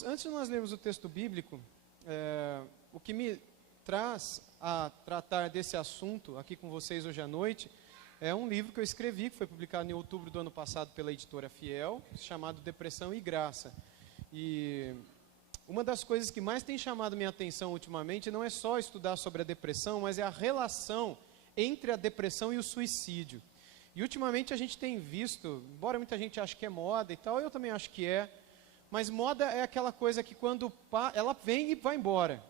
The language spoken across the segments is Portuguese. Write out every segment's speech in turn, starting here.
Irmãos, antes de nós lermos o texto bíblico, o que me traz a tratar desse assunto aqui com vocês hoje à noite é um livro que eu escrevi, que foi publicado em outubro do ano passado pela editora Fiel, chamado Depressão e Graça. E uma das coisas que mais tem chamado minha atenção ultimamente não é só estudar sobre a depressão, mas é a relação entre a depressão e o suicídio. E ultimamente a gente tem visto, embora muita gente ache que é moda e tal, eu também acho que é, mas moda é aquela coisa que quando ela vem e vai embora.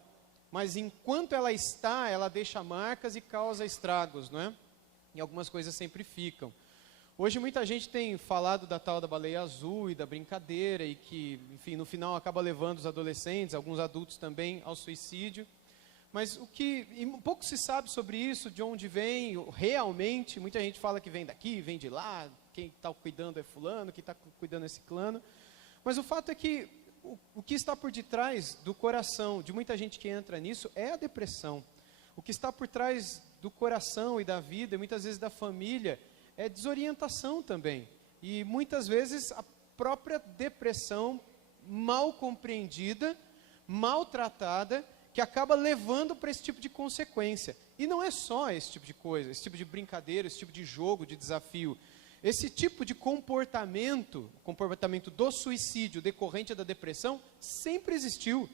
Mas enquanto ela está, ela deixa marcas e causa estragos, não é? E algumas coisas sempre ficam. Hoje muita gente tem falado da tal da baleia azul e da brincadeira e que, enfim, no final acaba levando os adolescentes, alguns adultos também, ao suicídio. Mas um pouco se sabe sobre isso, de onde vem realmente. Muita gente fala que vem daqui, vem de lá, quem está cuidando é fulano, quem está cuidando é ciclano. Mas o fato é que o que está por detrás do coração de muita gente que entra nisso é a depressão. O que está por trás do coração e da vida, e muitas vezes da família, é desorientação também. E muitas vezes a própria depressão mal compreendida, mal tratada, que acaba levando para esse tipo de consequência. E não é só esse tipo de coisa, esse tipo de brincadeira, esse tipo de jogo, de desafio. Esse tipo de comportamento, o comportamento do suicídio decorrente da depressão, sempre existiu,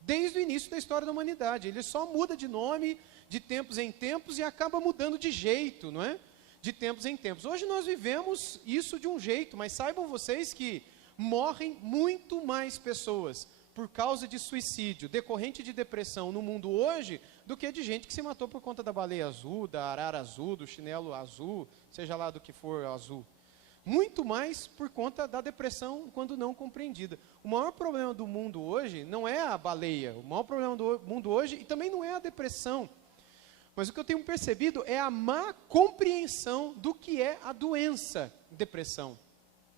desde o início da história da humanidade. Ele só muda de nome, de tempos em tempos, e acaba mudando de jeito, não é? De tempos em tempos. Hoje nós vivemos isso de um jeito, mas saibam vocês que morrem muito mais pessoas por causa de suicídio, decorrente de depressão no mundo hoje, do que de gente que se matou por conta da baleia azul, da arara azul, do chinelo azul, seja lá do que for azul. Muito mais por conta da depressão quando não compreendida. O maior problema do mundo hoje não é a baleia, o maior problema do mundo hoje, e também não é a depressão. Mas o que eu tenho percebido é a má compreensão do que é a doença depressão.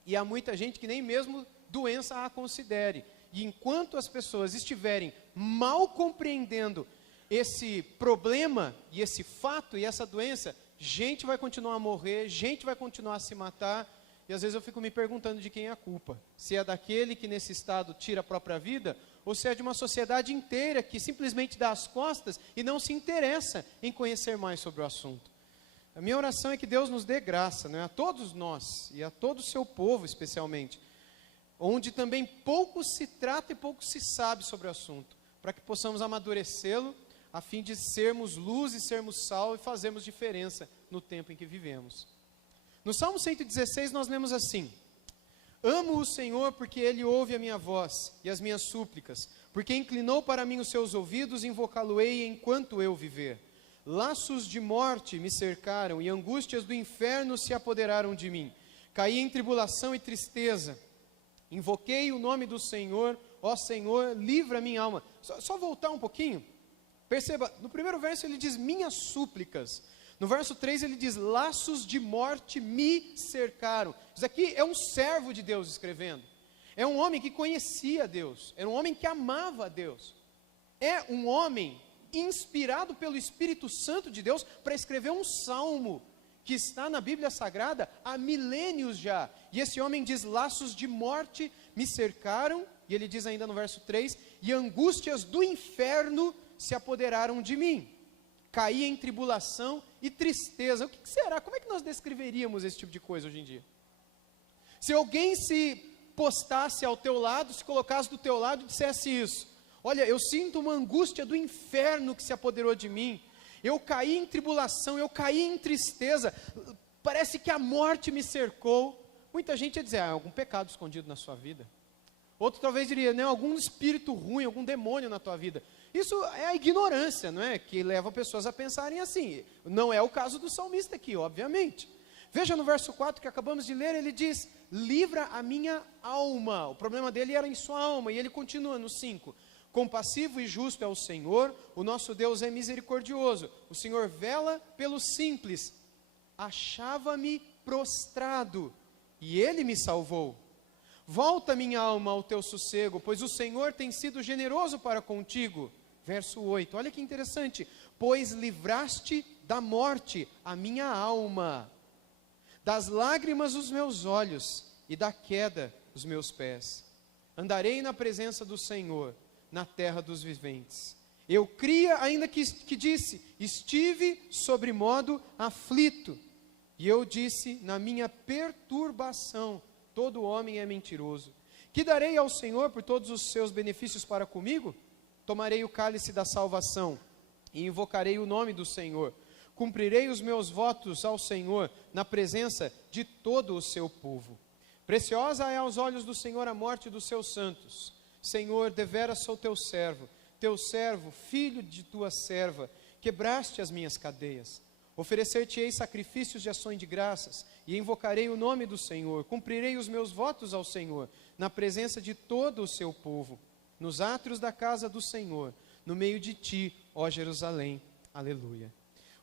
E há muita gente que nem mesmo doença a considere. E enquanto as pessoas estiverem mal compreendendo esse problema e esse fato e essa doença, gente vai continuar a morrer, gente vai continuar a se matar. E às vezes eu fico me perguntando de quem é a culpa. Se é daquele que nesse estado tira a própria vida, ou se é de uma sociedade inteira que simplesmente dá as costas e não se interessa em conhecer mais sobre o assunto. A minha oração é que Deus nos dê graça, né, a todos nós e a todo o seu povo especialmente, onde também pouco se trata e pouco se sabe sobre o assunto, para que possamos amadurecê-lo, a fim de sermos luz e sermos sal e fazermos diferença no tempo em que vivemos. No Salmo 116 nós lemos assim: amo o Senhor porque Ele ouve a minha voz e as minhas súplicas, porque inclinou para mim os seus ouvidos, invocá-lo-ei enquanto eu viver. Laços de morte me cercaram e angústias do inferno se apoderaram de mim. Caí em tribulação e tristeza. Invoquei o nome do Senhor, ó Senhor, livra minha alma. Só voltar um pouquinho. Perceba, no primeiro verso ele diz minhas súplicas. No verso 3 ele diz laços de morte me cercaram. Isso aqui é um servo de Deus escrevendo. É um homem que conhecia Deus. Era um homem que amava a Deus. É um homem inspirado pelo Espírito Santo de Deus para escrever um salmo que está na Bíblia Sagrada há milênios já. E esse homem diz, laços de morte me cercaram, e ele diz ainda no verso 3, e angústias do inferno se apoderaram de mim. Caí em tribulação e tristeza. O que será? Como é que nós descreveríamos esse tipo de coisa hoje em dia? Se alguém se postasse ao teu lado, se colocasse do teu lado e dissesse isso: olha, eu sinto uma angústia do inferno que se apoderou de mim. Eu caí em tribulação, eu caí em tristeza, parece que a morte me cercou. Muita gente ia dizer, algum pecado escondido na sua vida. Outro talvez diria, não, algum espírito ruim, algum demônio na tua vida. Isso é a ignorância, não é? Que leva pessoas a pensarem assim. Não é o caso do salmista aqui, obviamente. Veja no verso 4 que acabamos de ler, ele diz, livra a minha alma. O problema dele era em sua alma, e ele continua no 5. Compassivo e justo é o Senhor, o nosso Deus é misericordioso. O Senhor vela pelos simples. Achava-me prostrado, e Ele me salvou. Volta minha alma ao teu sossego, pois o Senhor tem sido generoso para contigo. Verso 8, olha que interessante. Pois livraste da morte a minha alma, das lágrimas os meus olhos, e da queda os meus pés. Andarei na presença do Senhor, na terra dos viventes. Eu cria, ainda que disse, estive sobre modo aflito. E eu disse, na minha perturbação, todo homem é mentiroso. Que darei ao Senhor por todos os seus benefícios para comigo? Tomarei o cálice da salvação e invocarei o nome do Senhor. Cumprirei os meus votos ao Senhor na presença de todo o seu povo. Preciosa é aos olhos do Senhor a morte dos seus santos. Senhor, deveras sou teu servo, filho de tua serva, quebraste as minhas cadeias. Oferecer-te-ei sacrifícios de ações de graças, e invocarei o nome do Senhor. Cumprirei os meus votos ao Senhor, na presença de todo o seu povo, nos átrios da casa do Senhor, no meio de ti, ó Jerusalém. Aleluia.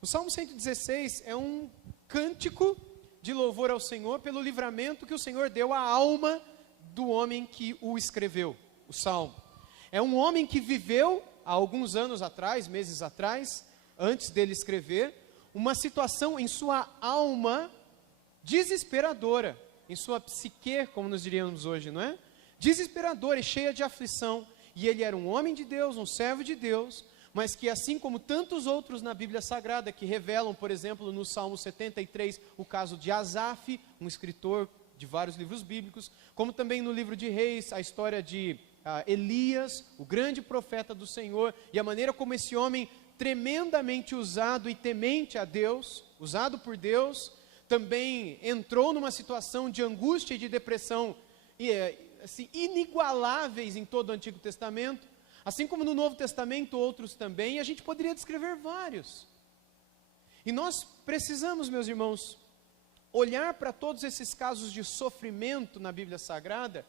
O Salmo 116 é um cântico de louvor ao Senhor pelo livramento que o Senhor deu à alma do homem que o escreveu, o Salmo. É um homem que viveu, há alguns anos atrás, meses atrás, antes dele escrever, uma situação em sua alma desesperadora, em sua psique, como nos diríamos hoje, não é? Desesperadora e cheia de aflição. E ele era um homem de Deus, um servo de Deus, mas que assim como tantos outros na Bíblia Sagrada, que revelam, por exemplo, no Salmo 73, o caso de Asaf, um escritor de vários livros bíblicos, como também no livro de Reis, a história de Elias, o grande profeta do Senhor, e a maneira como esse homem tremendamente usado e temente a Deus, usado por Deus, também entrou numa situação de angústia e de depressão assim, inigualáveis em todo o Antigo Testamento, assim como no Novo Testamento outros também, e a gente poderia descrever vários. E nós precisamos, meus irmãos, olhar para todos esses casos de sofrimento na Bíblia Sagrada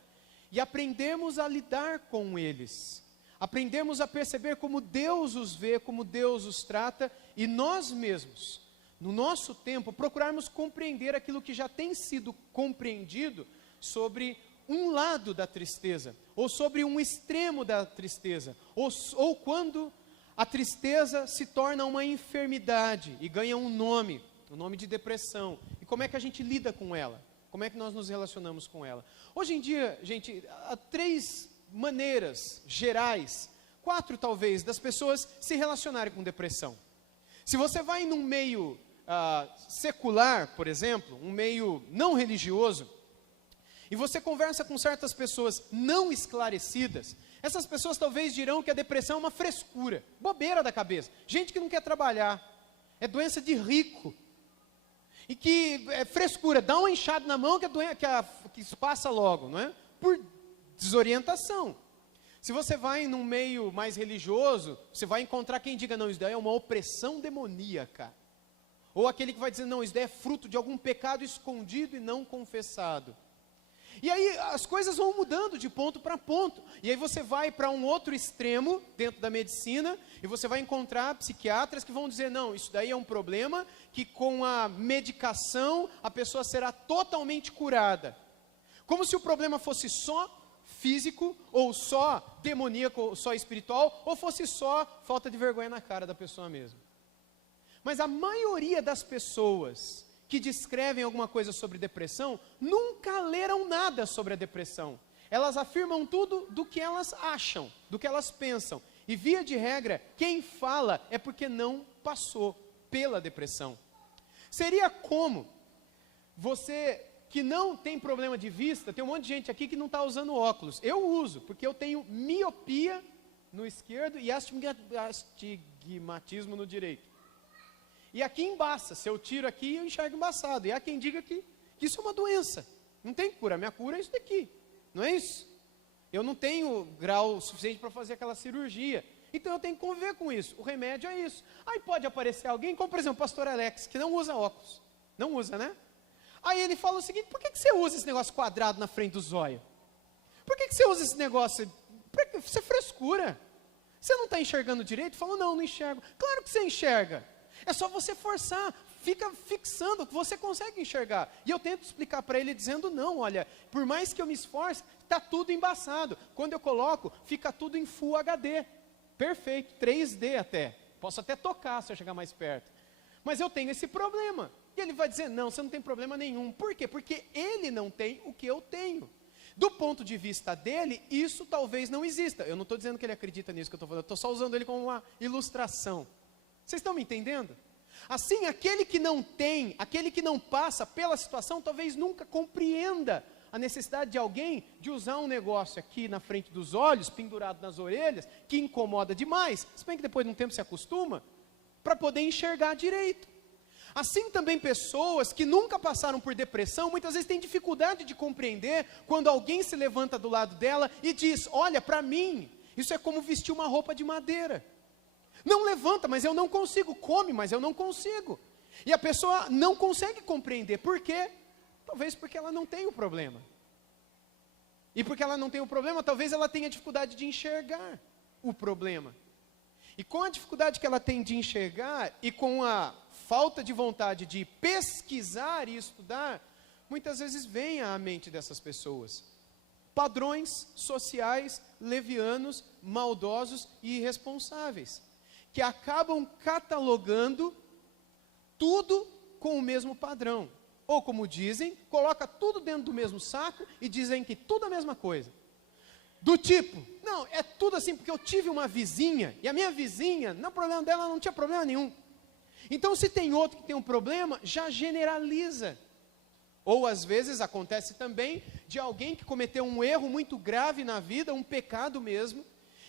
e aprendermos a lidar com eles. Aprendemos a perceber como Deus os vê, como Deus os trata, e nós mesmos, no nosso tempo, procurarmos compreender aquilo que já tem sido compreendido sobre um lado da tristeza, ou sobre um extremo da tristeza, ou quando a tristeza se torna uma enfermidade e ganha um nome, o nome de depressão. E como é que a gente lida com ela? Como é que nós nos relacionamos com ela? Hoje em dia, gente, há 3 maneiras gerais, 4 talvez, das pessoas se relacionarem com depressão. Se você vai num meio secular, por exemplo, um meio não religioso, e você conversa com certas pessoas não esclarecidas, essas pessoas talvez dirão que a depressão é uma frescura, bobeira da cabeça, gente que não quer trabalhar, é doença de rico, e que é frescura, dá uma inchada na mão que isso passa logo, não é? Por desorientação. Se você vai num meio mais religioso, você vai encontrar quem diga, não, isso daí é uma opressão demoníaca. Ou aquele que vai dizer, não, isso daí é fruto de algum pecado escondido e não confessado. E aí as coisas vão mudando de ponto para ponto. E aí você vai para um outro extremo dentro da medicina e você vai encontrar psiquiatras que vão dizer, não, isso daí é um problema que com a medicação a pessoa será totalmente curada. Como se o problema fosse só físico, ou só demoníaco, ou só espiritual, ou fosse só falta de vergonha na cara da pessoa mesmo. Mas a maioria das pessoas que descrevem alguma coisa sobre depressão, nunca leram nada sobre a depressão. Elas afirmam tudo do que elas acham, do que elas pensam. E via de regra, quem fala é porque não passou pela depressão. Seria como você que não tem problema de vista, tem um monte de gente aqui que não está usando óculos. Eu uso, porque eu tenho miopia no esquerdo e astigmatismo no direito. E aqui embaça, se eu tiro aqui, eu enxergo embaçado. E há quem diga que isso é uma doença. Não tem cura, a minha cura é isso daqui. Não é isso? Eu não tenho grau suficiente para fazer aquela cirurgia. Então eu tenho que conviver com isso. O remédio é isso. Aí pode aparecer alguém, como por exemplo o pastor Alex, que não usa óculos. Não usa, né? Aí ele fala o seguinte, por que você usa esse negócio quadrado na frente do zóio? Por que você usa esse negócio? Isso é frescura. Você não está enxergando direito? Fala, não enxergo. Claro que você enxerga. É só você forçar, fica fixando, que você consegue enxergar. E eu tento explicar para ele dizendo, não, olha, por mais que eu me esforce, está tudo embaçado. Quando eu coloco, fica tudo em Full HD. Perfeito, 3D até. Posso até tocar se eu chegar mais perto. Mas eu tenho esse problema. E ele vai dizer, não, você não tem problema nenhum. Por quê? Porque ele não tem o que eu tenho. Do ponto de vista dele, isso talvez não exista. Eu não estou dizendo que ele acredita nisso que eu estou falando, eu estou só usando ele como uma ilustração. Vocês estão me entendendo? Assim, aquele que não tem, aquele que não passa pela situação, talvez nunca compreenda a necessidade de alguém de usar um negócio aqui na frente dos olhos, pendurado nas orelhas, que incomoda demais, se bem que depois de um tempo se acostuma, para poder enxergar direito. Assim também pessoas que nunca passaram por depressão, muitas vezes têm dificuldade de compreender quando alguém se levanta do lado dela e diz, olha, para mim, isso é como vestir uma roupa de madeira. Não levanta, mas eu não consigo, come, mas eu não consigo. E a pessoa não consegue compreender, por quê? Talvez porque ela não tem o problema. E porque ela não tem o problema, talvez ela tenha dificuldade de enxergar o problema. E com a dificuldade que ela tem de enxergar, e com a falta de vontade de pesquisar e estudar, muitas vezes vem à mente dessas pessoas padrões sociais, levianos, maldosos e irresponsáveis, que acabam catalogando tudo com o mesmo padrão. Ou como dizem, coloca tudo dentro do mesmo saco e dizem que tudo é a mesma coisa. Do tipo, não, é tudo assim porque eu tive uma vizinha, e a minha vizinha, no problema dela não tinha problema nenhum. Então se tem outro que tem um problema, já generaliza. Ou às vezes acontece também de alguém que cometeu um erro muito grave na vida, um pecado mesmo,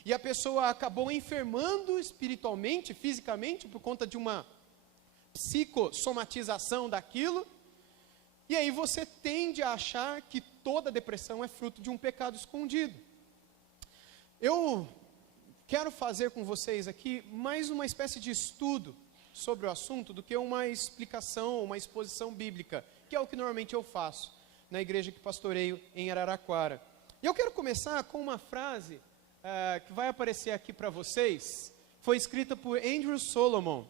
e a pessoa acabou enfermando espiritualmente, fisicamente, por conta de uma psicossomatização daquilo, e aí você tende a achar que toda depressão é fruto de um pecado escondido. Eu quero fazer com vocês aqui mais uma espécie de estudo sobre o assunto do que uma explicação, uma exposição bíblica, que é o que normalmente eu faço na igreja que pastoreio em Araraquara. E eu quero começar com uma frase que vai aparecer aqui para vocês, foi escrita por Andrew Solomon,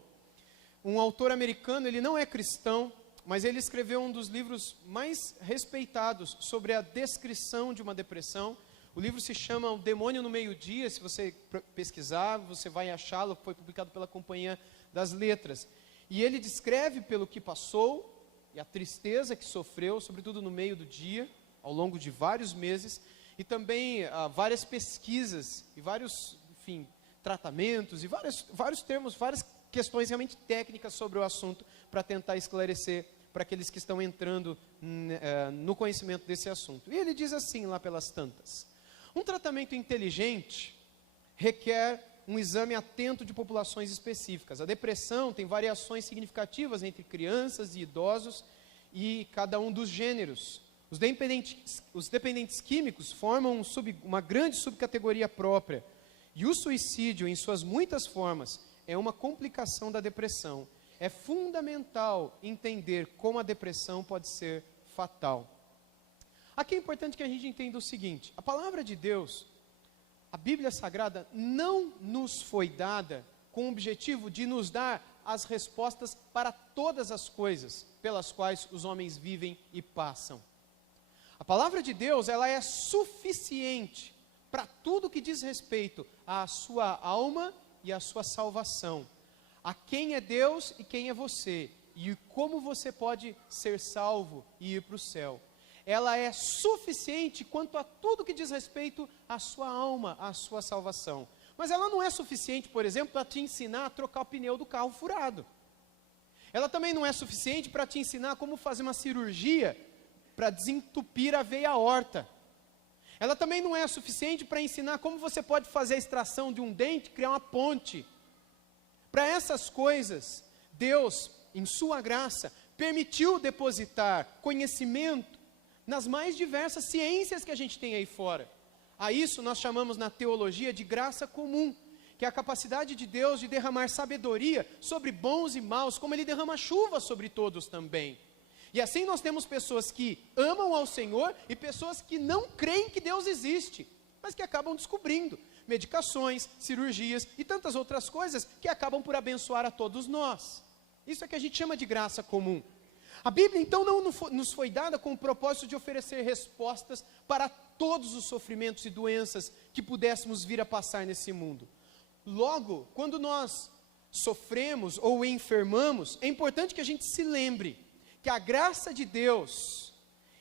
um autor americano. Ele não é cristão, mas ele escreveu um dos livros mais respeitados sobre a descrição de uma depressão. O livro se chama O Demônio no Meio-Dia. Se você pesquisar, você vai achá-lo. Foi publicado pela Companhia das Letras. E ele descreve pelo que passou e a tristeza que sofreu, sobretudo no meio do dia, ao longo de vários meses, e também várias pesquisas e vários, enfim, tratamentos e vários termos, várias questões realmente técnicas sobre o assunto, para tentar esclarecer para aqueles que estão entrando no conhecimento desse assunto. E ele diz assim, lá pelas tantas: um tratamento inteligente requer um exame atento de populações específicas. A depressão tem variações significativas entre crianças e idosos e cada um dos gêneros. Os dependentes químicos formam uma grande subcategoria própria. E o suicídio, em suas muitas formas, é uma complicação da depressão. É fundamental entender como a depressão pode ser fatal. Aqui é importante que a gente entenda o seguinte: a palavra de Deus, a Bíblia Sagrada, não nos foi dada com o objetivo de nos dar as respostas para todas as coisas pelas quais os homens vivem e passam. A palavra de Deus, ela é suficiente para tudo que diz respeito à sua alma e à sua salvação. A quem é Deus e quem é você, e como você pode ser salvo e ir para o céu. Ela é suficiente quanto a tudo que diz respeito à sua alma, à sua salvação. Mas ela não é suficiente, por exemplo, para te ensinar a trocar o pneu do carro furado. Ela também não é suficiente para te ensinar como fazer uma cirurgia para desentupir a veia aorta. Ela também não é suficiente para ensinar como você pode fazer a extração de um dente, criar uma ponte. Para essas coisas, Deus, em sua graça, permitiu depositar conhecimento nas mais diversas ciências que a gente tem aí fora. A isso nós chamamos na teologia de graça comum, que é a capacidade de Deus de derramar sabedoria sobre bons e maus, como Ele derrama chuva sobre todos também. E assim nós temos pessoas que amam ao Senhor e pessoas que não creem que Deus existe, mas que acabam descobrindo medicações, cirurgias e tantas outras coisas que acabam por abençoar a todos nós. Isso é que a gente chama de graça comum. A Bíblia então não nos foi dada com o propósito de oferecer respostas para todos os sofrimentos e doenças que pudéssemos vir a passar nesse mundo. Logo, quando nós sofremos ou enfermamos, é importante que a gente se lembre que a graça de Deus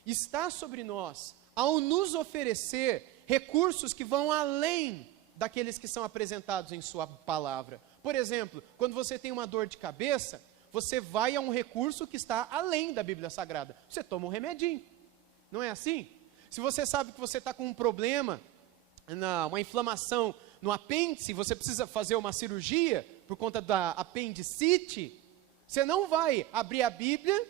está sobre nós, ao nos oferecer recursos que vão além daqueles que são apresentados em sua palavra. Por exemplo, quando você tem uma dor de cabeça, você vai a um recurso que está além da Bíblia Sagrada. Você toma um remedinho. Não é assim? Se você sabe que você está com um problema, uma inflamação no apêndice, você precisa fazer uma cirurgia por conta da apendicite, você não vai abrir a Bíblia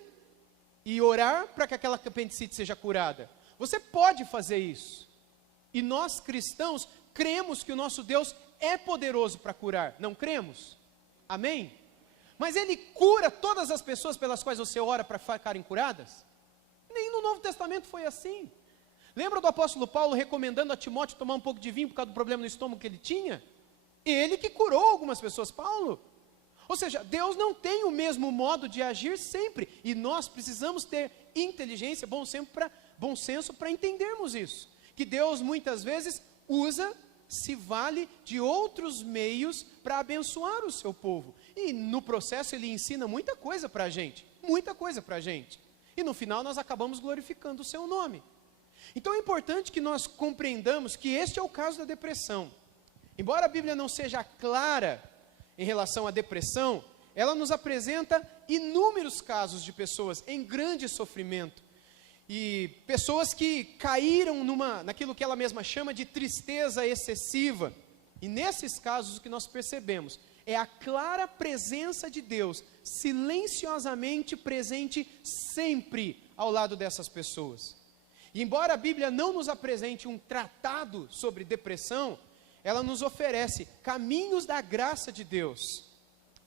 e orar para que aquela apendicite seja curada. Você pode fazer isso. E nós cristãos cremos que o nosso Deus é poderoso para curar. Não cremos? Amém? Mas Ele cura todas as pessoas pelas quais você ora para ficarem curadas? Nem no Novo Testamento foi assim. Lembra do apóstolo Paulo recomendando a Timóteo tomar um pouco de vinho por causa do problema no estômago que ele tinha? Ele que curou algumas pessoas, Paulo. Ou seja, Deus não tem o mesmo modo de agir sempre. E nós precisamos ter inteligência, bom senso para entendermos isso. Que Deus muitas vezes se vale de outros meios para abençoar o seu povo. E no processo Ele ensina muita coisa para a gente. Muita coisa para a gente. E no final nós acabamos glorificando o seu nome. Então é importante que nós compreendamos que este é o caso da depressão. Embora a Bíblia não seja clara em relação à depressão, ela nos apresenta inúmeros casos de pessoas em grande sofrimento. E pessoas que caíram naquilo que ela mesma chama de tristeza excessiva. E nesses casos o que nós percebemos é a clara presença de Deus, silenciosamente presente sempre ao lado dessas pessoas. E embora a Bíblia não nos apresente um tratado sobre depressão, ela nos oferece caminhos da graça de Deus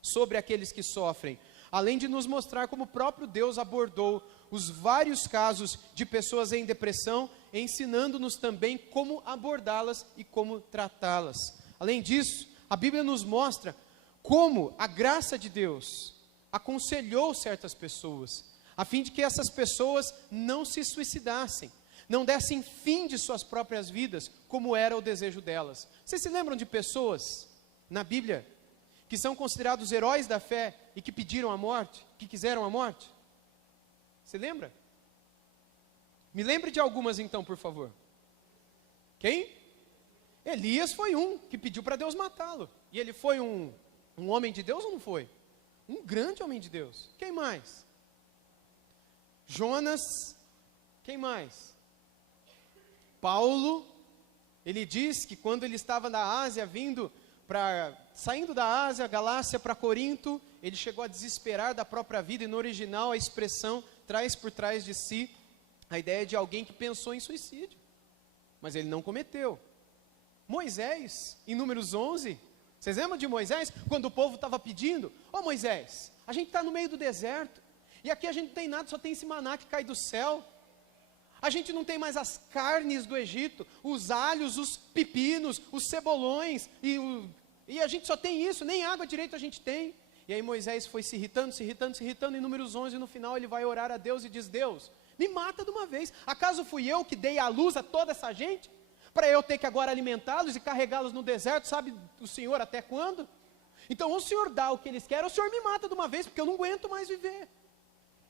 sobre aqueles que sofrem, além de nos mostrar como o próprio Deus abordou os vários casos de pessoas em depressão, ensinando-nos também como abordá-las e como tratá-las. Além disso, a Bíblia nos mostra como a graça de Deus aconselhou certas pessoas, a fim de que essas pessoas não se suicidassem, não dessem fim de suas próprias vidas, como era o desejo delas. Vocês se lembram de pessoas na Bíblia que são considerados heróis da fé e que pediram a morte, que quiseram a morte? Você lembra? Me lembre de algumas então, por favor. Quem? Elias foi um que pediu para Deus matá-lo. E ele foi um homem de Deus ou não foi? Um grande homem de Deus. Quem mais? Jonas. Quem mais? Paulo. Ele diz que quando ele estava na Ásia, saindo da Ásia, Galácia para Corinto, ele chegou a desesperar da própria vida, e no original a expressão traz por trás de si a ideia de alguém que pensou em suicídio, mas ele não cometeu. Moisés, em Números 11, vocês lembram de Moisés? Quando o povo estava pedindo, Moisés, a gente está no meio do deserto, e aqui a gente não tem nada, só tem esse maná que cai do céu, a gente não tem mais as carnes do Egito, os alhos, os pepinos, os cebolões, e a gente só tem isso, nem água direito a gente tem. E aí Moisés foi se irritando, em Números 11, no final ele vai orar a Deus e diz: Deus, me mata de uma vez, acaso fui eu que dei à luz a toda essa gente? Para eu ter que agora alimentá-los e carregá-los no deserto, sabe o Senhor até quando? Então ou o Senhor dá o que eles querem, ou o Senhor me mata de uma vez, porque eu não aguento mais viver.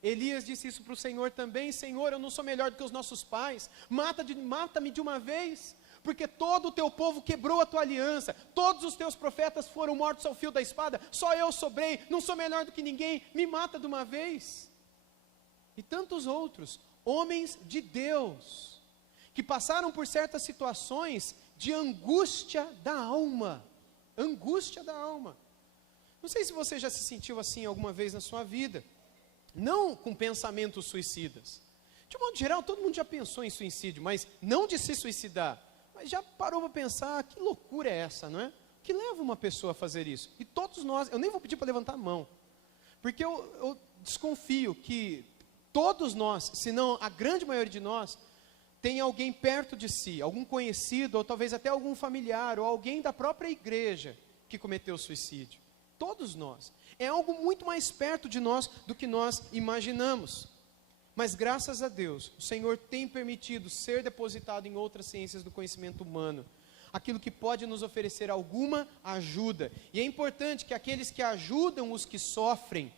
Elias disse isso para o Senhor também: Senhor, eu não sou melhor do que os nossos pais, mata-me de uma vez, porque todo o teu povo quebrou a tua aliança, todos os teus profetas foram mortos ao fio da espada, só eu sobrei, não sou melhor do que ninguém, me mata de uma vez. E tantos outros, homens de Deus, que passaram por certas situações de angústia da alma, Não sei se você já se sentiu assim alguma vez na sua vida, não com pensamentos suicidas. De modo geral, todo mundo já pensou em suicídio, mas não de se suicidar. Mas já parou para pensar, que loucura é essa, não é? O que leva uma pessoa a fazer isso? E todos nós, eu nem vou pedir para levantar a mão, porque eu desconfio que todos nós, se não a grande maioria de nós, tem alguém perto de si, algum conhecido, ou talvez até algum familiar, ou alguém da própria igreja que cometeu suicídio. Todos nós. É algo muito mais perto de nós do que nós imaginamos. Mas graças a Deus, o Senhor tem permitido ser depositado em outras ciências do conhecimento humano, aquilo que pode nos oferecer alguma ajuda. E é importante que aqueles que ajudam os que sofrem,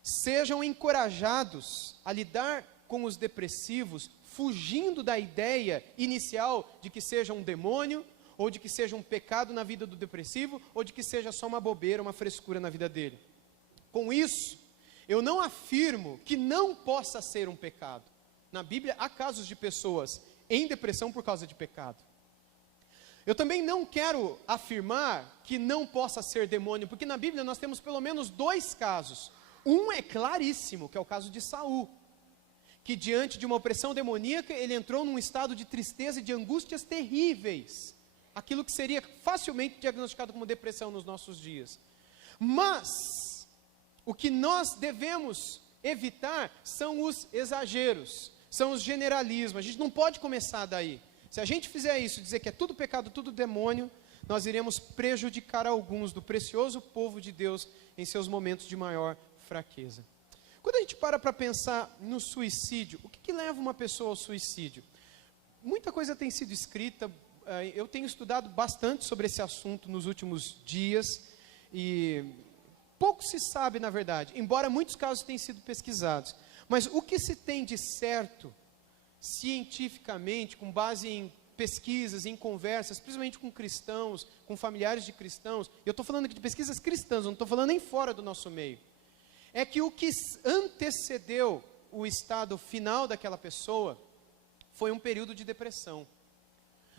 sejam encorajados a lidar com os depressivos, fugindo da ideia inicial de que seja um demônio, ou de que seja um pecado na vida do depressivo, ou de que seja só uma bobeira, uma frescura na vida dele. Com isso, eu não afirmo que não possa ser um pecado. Na Bíblia há casos de pessoas em depressão por causa de pecado. Eu também não quero afirmar que não possa ser demônio, porque na Bíblia nós temos pelo menos 2 casos. Um é claríssimo, que é o caso de Saul, que diante de uma opressão demoníaca, ele entrou num estado de tristeza e de angústias terríveis. Aquilo que seria facilmente diagnosticado como depressão nos nossos dias. Mas, o que nós devemos evitar são os exageros, são os generalismos. A gente não pode começar daí. Se a gente fizer isso, dizer que é tudo pecado, tudo demônio, nós iremos prejudicar alguns do precioso povo de Deus em seus momentos de maior fraqueza. Quando a gente para pensar no suicídio, o que leva uma pessoa ao suicídio? Muita coisa tem sido escrita, eu tenho estudado bastante sobre esse assunto nos últimos dias, e pouco se sabe na verdade, embora muitos casos tenham sido pesquisados. Mas o que se tem de certo, cientificamente, com base em pesquisas, em conversas, principalmente com cristãos, com familiares de cristãos, eu estou falando aqui de pesquisas cristãs, não estou falando nem fora do nosso meio, é que o que antecedeu o estado final daquela pessoa foi um período de depressão.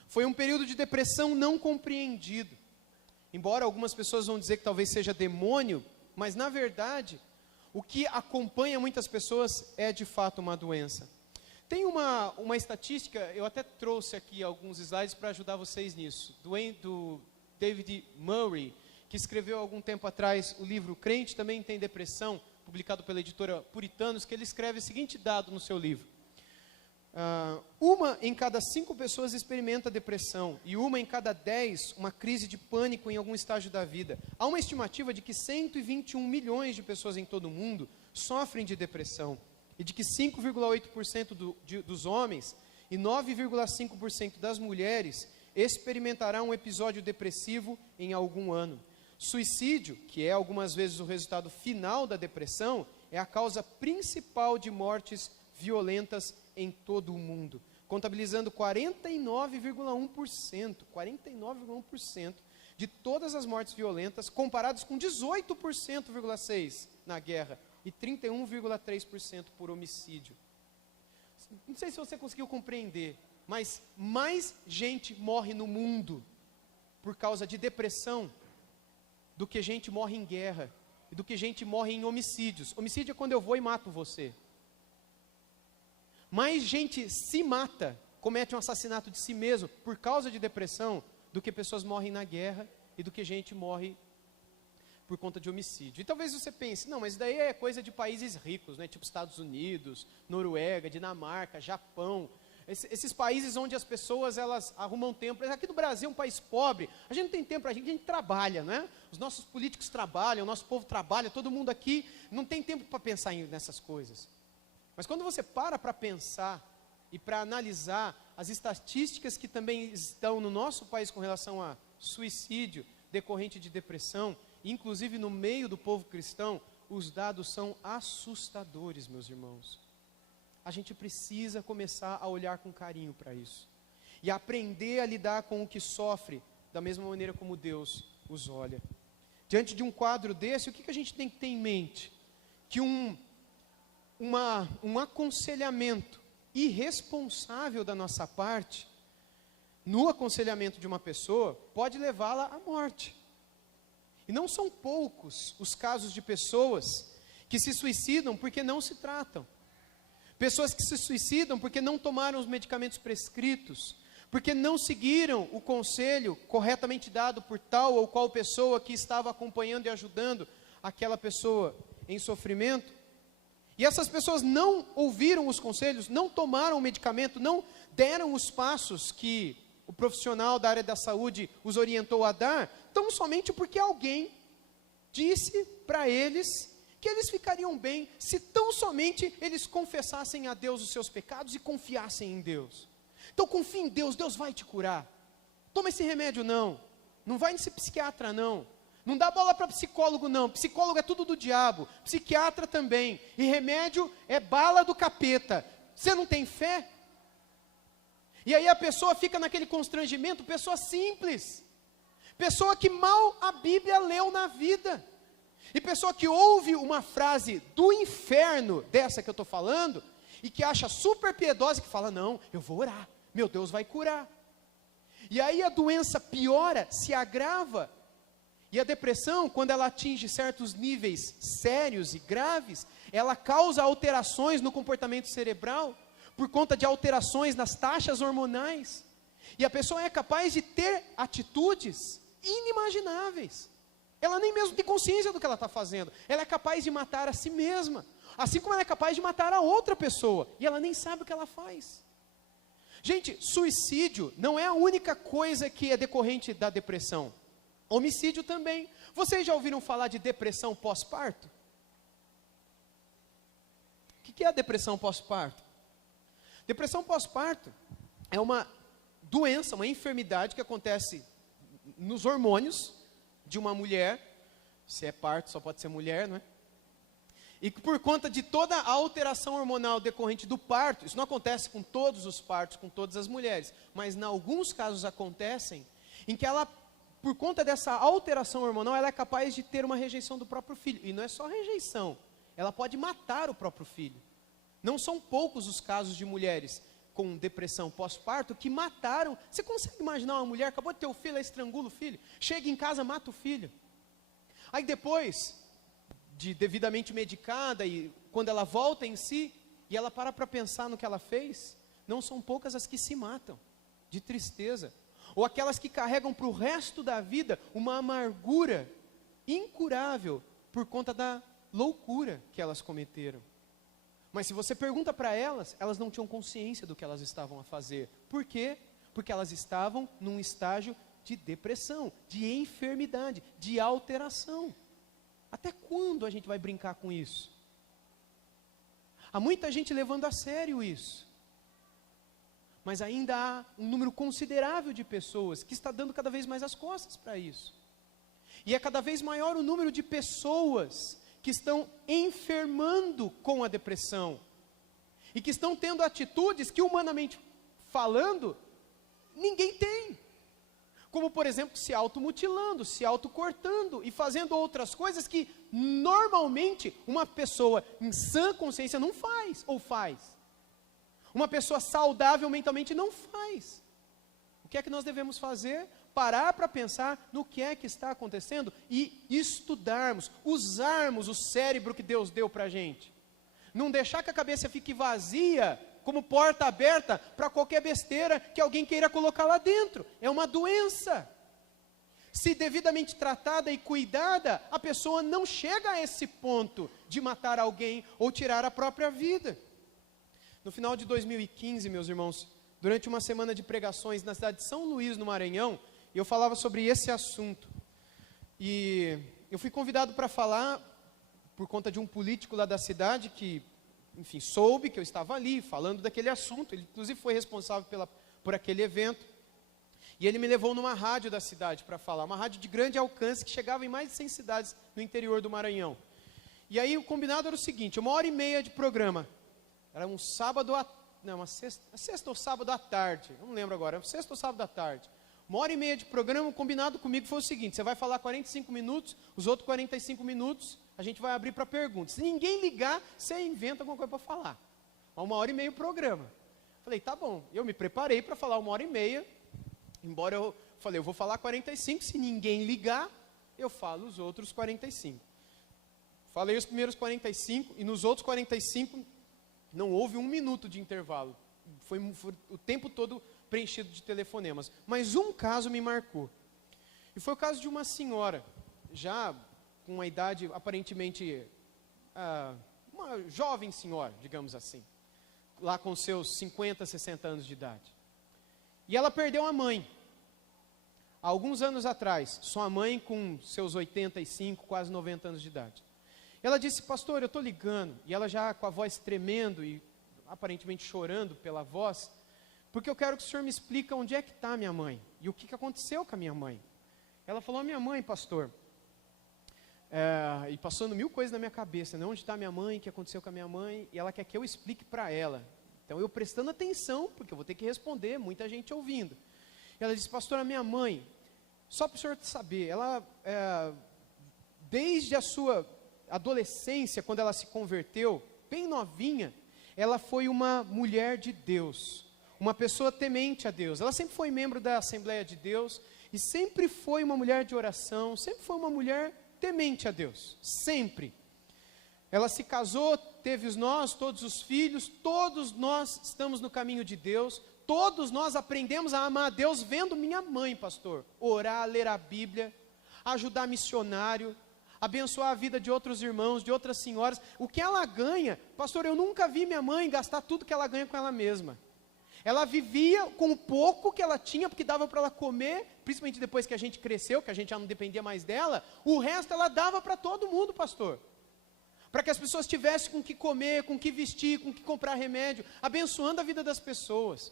Foi um período de depressão não compreendido. Embora algumas pessoas vão dizer que talvez seja demônio, mas na verdade, o que acompanha muitas pessoas é de fato uma doença. Tem uma estatística, eu até trouxe aqui alguns slides para ajudar vocês nisso, do David Murray, que escreveu há algum tempo atrás o livro Crente Também Tem Depressão, publicado pela editora Puritanos, que ele escreve o seguinte dado no seu livro. 1 em cada 5 pessoas experimenta depressão, e 1 em cada 10 uma crise de pânico em algum estágio da vida. Há uma estimativa de que 121 milhões de pessoas em todo o mundo sofrem de depressão, e de que 5,8% dos homens e 9,5% das mulheres experimentarão um episódio depressivo em algum ano. Suicídio, que é algumas vezes o resultado final da depressão, é a causa principal de mortes violentas em todo o mundo, contabilizando 49,1% de todas as mortes violentas, comparados com 18,6% na guerra e 31,3% por homicídio. Não sei se você conseguiu compreender, mas mais gente morre no mundo por causa de depressão do que gente morre em guerra, e do que gente morre em homicídios. Homicídio é quando eu vou e mato você. Mais gente se mata, comete um assassinato de si mesmo por causa de depressão, do que pessoas morrem na guerra e do que gente morre por conta de homicídio. E talvez você pense, não, mas daí é coisa de países ricos, né? Tipo Estados Unidos, Noruega, Dinamarca, Japão, esses países onde as pessoas elas arrumam tempo. Aqui no Brasil é um país pobre, a gente não tem tempo para a gente trabalha, né? Os nossos políticos trabalham, o nosso povo trabalha, todo mundo aqui não tem tempo para pensar nessas coisas. Mas quando você para pensar e para analisar as estatísticas que também estão no nosso país com relação a suicídio decorrente de depressão, inclusive no meio do povo cristão, os dados são assustadores, meus irmãos. A gente precisa começar a olhar com carinho para isso. E aprender a lidar com o que sofre, da mesma maneira como Deus os olha. Diante de um quadro desse, o que a gente tem que ter em mente? Que um aconselhamento irresponsável da nossa parte, no aconselhamento de uma pessoa, pode levá-la à morte. E não são poucos os casos de pessoas que se suicidam porque não se tratam. Pessoas que se suicidam porque não tomaram os medicamentos prescritos, porque não seguiram o conselho corretamente dado por tal ou qual pessoa que estava acompanhando e ajudando aquela pessoa em sofrimento. E essas pessoas não ouviram os conselhos, não tomaram o medicamento, não deram os passos que o profissional da área da saúde os orientou a dar, tão somente porque alguém disse para eles que eles ficariam bem se tão somente eles confessassem a Deus os seus pecados e confiassem em Deus. Então confie em Deus, Deus vai te curar. Toma esse remédio não vai nesse psiquiatra não dá bola para psicólogo não, psicólogo é tudo do diabo, psiquiatra também, e remédio é bala do capeta. Você não tem fé? E aí a pessoa fica naquele constrangimento, pessoa simples, pessoa que mal a Bíblia leu na vida, e pessoa que ouve uma frase do inferno, dessa que eu estou falando, e que acha super piedosa, que fala, não, eu vou orar, meu Deus vai curar. E aí a doença piora, se agrava, e a depressão, quando ela atinge certos níveis sérios e graves, ela causa alterações no comportamento cerebral, por conta de alterações nas taxas hormonais, e a pessoa é capaz de ter atitudes inimagináveis, ela nem mesmo tem consciência do que ela está fazendo, ela é capaz de matar a si mesma, assim como ela é capaz de matar a outra pessoa, e ela nem sabe o que ela faz. Gente, suicídio não é a única coisa que é decorrente da depressão, homicídio também. Vocês já ouviram falar de depressão pós-parto? O que é a depressão pós-parto? Depressão pós-parto é uma doença, uma enfermidade que acontece nos hormônios de uma mulher, se é parto só pode ser mulher, não é? E que por conta de toda a alteração hormonal decorrente do parto, isso não acontece com todos os partos, com todas as mulheres, mas em alguns casos acontecem, em que ela, por conta dessa alteração hormonal, ela é capaz de ter uma rejeição do próprio filho, e não é só rejeição, ela pode matar o próprio filho. Não são poucos os casos de mulheres com depressão pós-parto que mataram. Você consegue imaginar uma mulher, acabou de ter o filho, ela estrangula o filho, chega em casa, mata o filho. Aí depois, de devidamente medicada, e quando ela volta em si, e ela para pensar no que ela fez, não são poucas as que se matam, de tristeza. Ou aquelas que carregam para o resto da vida uma amargura incurável, por conta da loucura que elas cometeram. Mas se você pergunta para elas, elas não tinham consciência do que elas estavam a fazer. Por quê? Porque elas estavam num estágio de depressão, de enfermidade, de alteração. Até quando a gente vai brincar com isso? Há muita gente levando a sério isso. Mas ainda há um número considerável de pessoas que está dando cada vez mais as costas para isso. E é cada vez maior o número de pessoas que estão enfermando com a depressão, e que estão tendo atitudes que, humanamente falando, ninguém tem, como por exemplo, se automutilando, se autocortando, e fazendo outras coisas que, normalmente, uma pessoa em sã consciência não faz, ou faz, uma pessoa saudável mentalmente não faz. O que é que nós devemos fazer? Parar para pensar no que é que está acontecendo e estudarmos, usarmos o cérebro que Deus deu para a gente. Não deixar que a cabeça fique vazia, como porta aberta para qualquer besteira que alguém queira colocar lá dentro. É uma doença. Se devidamente tratada e cuidada, a pessoa não chega a esse ponto de matar alguém ou tirar a própria vida. No final de 2015, meus irmãos, durante uma semana de pregações na cidade de São Luís, no Maranhão, eu falava sobre esse assunto, e eu fui convidado para falar, por conta de um político lá da cidade, que, enfim, soube que eu estava ali, falando daquele assunto, ele inclusive foi responsável por aquele evento, e ele me levou numa rádio da cidade para falar, uma rádio de grande alcance, que chegava em mais de 100 cidades no interior do Maranhão. E aí o combinado era o seguinte, 1h30 de programa, era um sábado, uma sexta ou sábado à tarde, não lembro agora, era sexta ou sábado à tarde, 1h30 de programa. O combinado comigo foi o seguinte, você vai falar 45 minutos, os outros 45 minutos, a gente vai abrir para perguntas. Se ninguém ligar, você inventa alguma coisa para falar. 1h30 o programa. Falei, tá bom. Eu me preparei para falar 1h30, embora eu falei, eu vou falar 45, se ninguém ligar, eu falo os outros 45. Falei os primeiros 45, e nos outros 45, não houve 1 minuto de intervalo. Foi o tempo todo preenchido de telefonemas, mas um caso me marcou, e foi o caso de uma senhora, já com uma idade aparentemente, uma jovem senhora, digamos assim, lá com seus 50, 60 anos de idade, e ela perdeu a mãe, há alguns anos atrás, sua mãe com seus 85, quase 90 anos de idade. Ela disse, pastor, eu estou ligando, e ela já com a voz tremendo, e aparentemente chorando pela voz, porque eu quero que o senhor me explique onde é que está minha mãe, e o que aconteceu com a minha mãe. Ela falou, minha mãe, pastor, e passando mil coisas na minha cabeça, né? Onde está minha mãe, o que aconteceu com a minha mãe, e ela quer que eu explique para ela, Então, eu prestando atenção, porque eu vou ter que responder, muita gente ouvindo. E ela disse, pastor, a minha mãe, só para o senhor saber, ela, desde a sua adolescência, quando ela se converteu, bem novinha, ela foi uma mulher de Deus, uma pessoa temente a Deus. Ela sempre foi membro da Assembleia de Deus, e sempre foi uma mulher de oração, sempre foi uma mulher temente a Deus, sempre. Ela se casou, teve todos os filhos, todos nós estamos no caminho de Deus, todos nós aprendemos a amar a Deus vendo minha mãe, pastor, orar, ler a Bíblia, ajudar missionário, abençoar a vida de outros irmãos, de outras senhoras. O que ela ganha, pastor, eu nunca vi minha mãe gastar tudo que ela ganha com ela mesma. Ela vivia com o pouco que ela tinha, porque dava para ela comer, principalmente depois que a gente cresceu, que a gente já não dependia mais dela, o resto ela dava para todo mundo, pastor. Para que as pessoas tivessem com o que comer, com o que vestir, com o que comprar remédio, abençoando a vida das pessoas.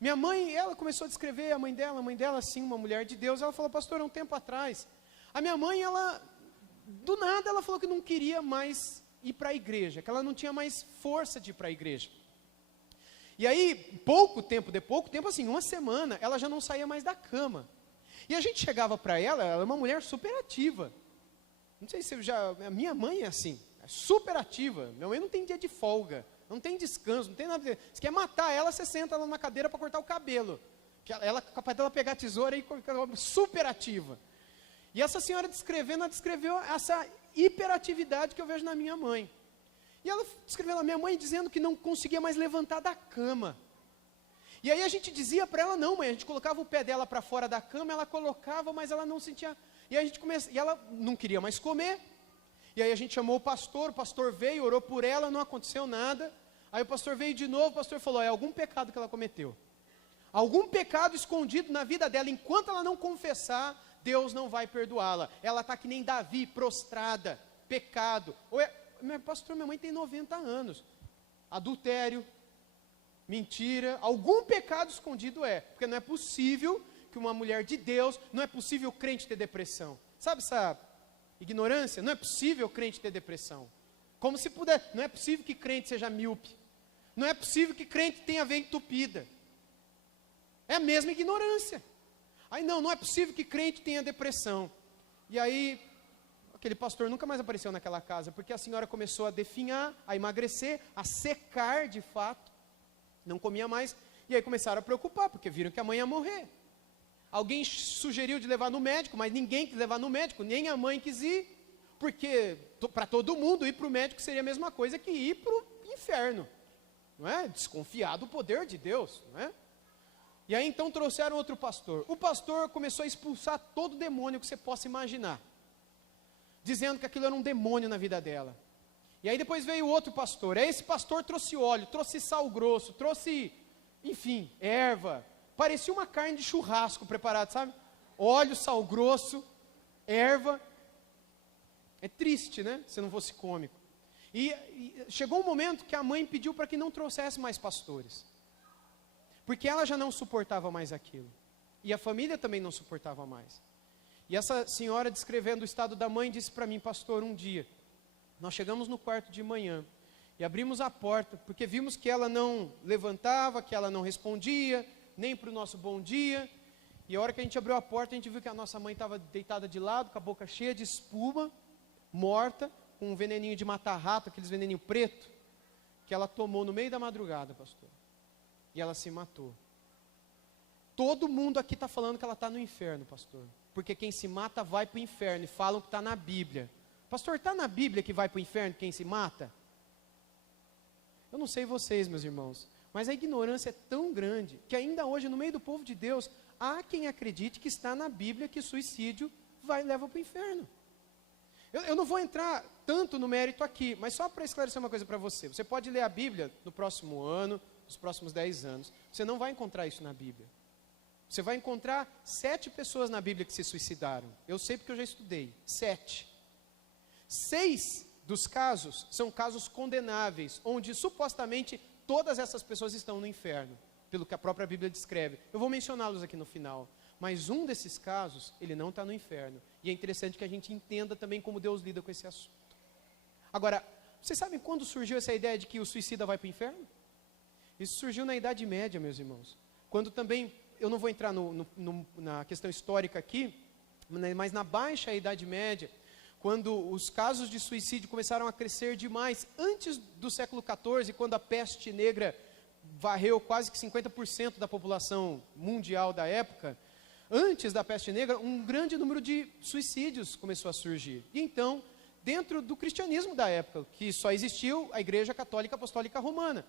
Minha mãe, ela começou a descrever a mãe dela assim, uma mulher de Deus. Ela falou, pastor, há um tempo atrás, a minha mãe, do nada, ela falou que não queria mais ir para a igreja, que ela não tinha mais força de ir para a igreja. E aí, pouco tempo, assim, uma semana, ela já não saía mais da cama. E a gente chegava para ela é uma mulher super ativa. Não sei se a minha mãe é assim, é super ativa. Minha mãe não tem dia de folga, não tem descanso, não tem nada. Se quer matar ela, você senta ela na cadeira para cortar o cabelo. Ela capaz dela pegar a tesoura e cortar, super ativa. E essa senhora ela descreveu essa hiperatividade que eu vejo na minha mãe. E ela descreveu a minha mãe dizendo que não conseguia mais levantar da cama. E aí a gente dizia para ela, não mãe, a gente colocava o pé dela para fora da cama, ela colocava, mas ela não sentia. E ela não queria mais comer. E aí a gente chamou o pastor veio, orou por ela, não aconteceu nada. Aí o pastor veio de novo, o pastor falou, é algum pecado que ela cometeu. Algum pecado escondido na vida dela, enquanto ela não confessar, Deus não vai perdoá-la. Ela está que nem Davi, prostrada, pecado. Pastor, minha mãe tem 90 anos. Adultério, mentira, algum pecado escondido porque não é possível que uma mulher de Deus, não é possível o crente ter depressão. Sabe essa ignorância? Não é possível o crente ter depressão. Como se puder, não é possível que crente seja míope. Não é possível que crente tenha a veia entupida. É a mesma ignorância. Aí não é possível que crente tenha depressão. E aí, aquele pastor nunca mais apareceu naquela casa, porque a senhora começou a definhar, a emagrecer, a secar de fato, não comia mais, e aí começaram a preocupar, porque viram que a mãe ia morrer. Alguém sugeriu de levar no médico, mas ninguém quis levar no médico, nem a mãe quis ir, porque para todo mundo ir para o médico seria a mesma coisa que ir para o inferno, não é? Desconfiar do poder de Deus, não é? E aí então trouxeram outro pastor. O pastor começou a expulsar todo demônio que você possa imaginar, dizendo que aquilo era um demônio na vida dela. E aí depois veio outro pastor. Aí esse pastor trouxe óleo, trouxe sal grosso, trouxe, enfim, erva. Parecia uma carne de churrasco preparada, sabe? Óleo, sal grosso, erva. É triste, né? Se não fosse cômico. E chegou um momento que a mãe pediu para que não trouxesse mais pastores. Porque ela já não suportava mais aquilo. E a família também não suportava mais. E essa senhora, descrevendo o estado da mãe, disse para mim, pastor, um dia, nós chegamos no quarto de manhã, e abrimos a porta, porque vimos que ela não levantava, que ela não respondia, nem para o nosso bom dia, e a hora que a gente abriu a porta, a gente viu que a nossa mãe estava deitada de lado, com a boca cheia de espuma, morta, com um veneninho de matar rato, aqueles veneninho preto, que ela tomou no meio da madrugada, pastor, e ela se matou. Todo mundo aqui está falando que ela está no inferno, pastor. Porque quem se mata vai para o inferno, e falam que está na Bíblia. Pastor, está na Bíblia que vai para o inferno quem se mata? Eu não sei vocês, meus irmãos, mas a ignorância é tão grande, que ainda hoje, no meio do povo de Deus, há quem acredite que está na Bíblia que suicídio leva para o inferno. Eu não vou entrar tanto no mérito aqui, mas só para esclarecer uma coisa para você. Você pode ler a Bíblia no próximo ano, nos próximos 10 anos. Você não vai encontrar isso na Bíblia. Você vai encontrar 7 pessoas na Bíblia que se suicidaram. Eu sei porque eu já estudei. 7. 6 dos casos são casos condenáveis, onde supostamente todas essas pessoas estão no inferno, pelo que a própria Bíblia descreve. Eu vou mencioná-los aqui no final. Mas um desses casos, ele não está no inferno. E é interessante que a gente entenda também como Deus lida com esse assunto. Agora, vocês sabem quando surgiu essa ideia de que o suicida vai para o inferno? Isso surgiu na Idade Média, meus irmãos. Quando também, eu não vou entrar na questão histórica aqui, mas na baixa Idade Média, quando os casos de suicídio começaram a crescer demais, antes do século XIV, quando a peste negra varreu quase que 50% da população mundial da época, antes da peste negra, um grande número de suicídios começou a surgir. E então, dentro do cristianismo da época, que só existiu a Igreja Católica Apostólica Romana,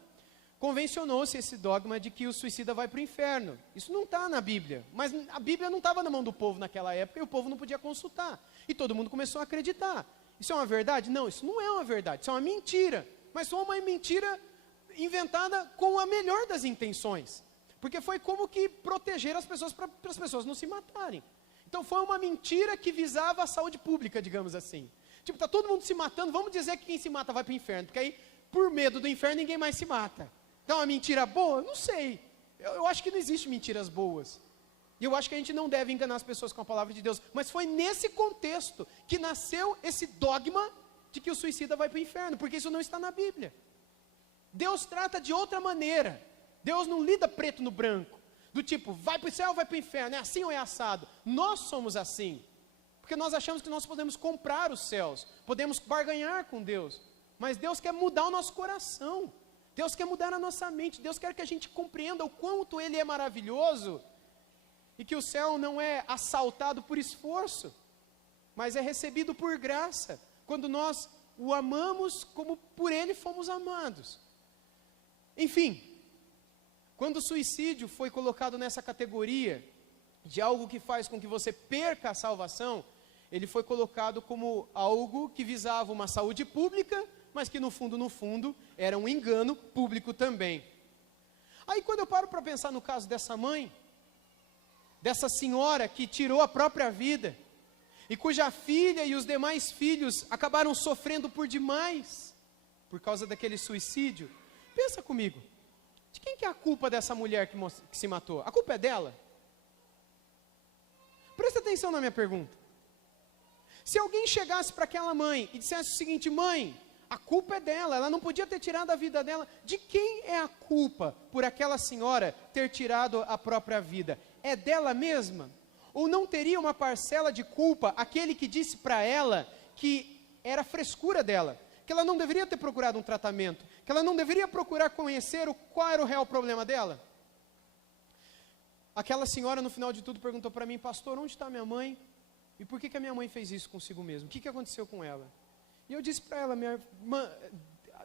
convencionou-se esse dogma de que o suicida vai para o inferno. Isso não está na Bíblia, mas a Bíblia não estava na mão do povo naquela época e o povo não podia consultar. E todo mundo começou a acreditar. Isso é uma verdade? Não, isso não é uma verdade, isso é uma mentira. Mas foi uma mentira inventada com a melhor das intenções. Porque foi como que proteger as pessoas para as pessoas não se matarem. Então foi uma mentira que visava a saúde pública, digamos assim. Tipo, está todo mundo se matando, vamos dizer que quem se mata vai para o inferno. Porque aí, por medo do inferno, ninguém mais se mata. Então, uma mentira boa? Não sei. Eu acho que não existe mentiras boas. E eu acho que a gente não deve enganar as pessoas com a palavra de Deus. Mas foi nesse contexto que nasceu esse dogma de que o suicida vai para o inferno. Porque isso não está na Bíblia. Deus trata de outra maneira. Deus não lida preto no branco. Do tipo, vai para o céu ou vai para o inferno? É assim ou é assado? Nós somos assim. Porque nós achamos que nós podemos comprar os céus. Podemos barganhar com Deus. Mas Deus quer mudar o nosso coração. Deus quer mudar a nossa mente, Deus quer que a gente compreenda o quanto Ele é maravilhoso, e que o céu não é assaltado por esforço, mas é recebido por graça, quando nós o amamos como por Ele fomos amados. Enfim, quando o suicídio foi colocado nessa categoria, de algo que faz com que você perca a salvação, ele foi colocado como algo que visava uma saúde pública, mas que no fundo, era um engano público também. Aí quando eu paro para pensar no caso dessa mãe, dessa senhora que tirou a própria vida, e cuja filha e os demais filhos acabaram sofrendo por demais, por causa daquele suicídio, pensa comigo, de quem que é a culpa dessa mulher que se matou? A culpa é dela? Presta atenção na minha pergunta. Se alguém chegasse para aquela mãe e dissesse o seguinte: mãe, a culpa é dela, ela não podia ter tirado a vida dela. De quem é a culpa por aquela senhora ter tirado a própria vida? É dela mesma? Ou não teria uma parcela de culpa aquele que disse para ela que era frescura dela, que ela não deveria ter procurado um tratamento, que ela não deveria procurar conhecer qual era o real problema dela? Aquela senhora no final de tudo perguntou para mim: pastor, onde está minha mãe? E por que a minha mãe fez isso consigo mesma? O que aconteceu com ela? E eu disse para ela: minha irmã,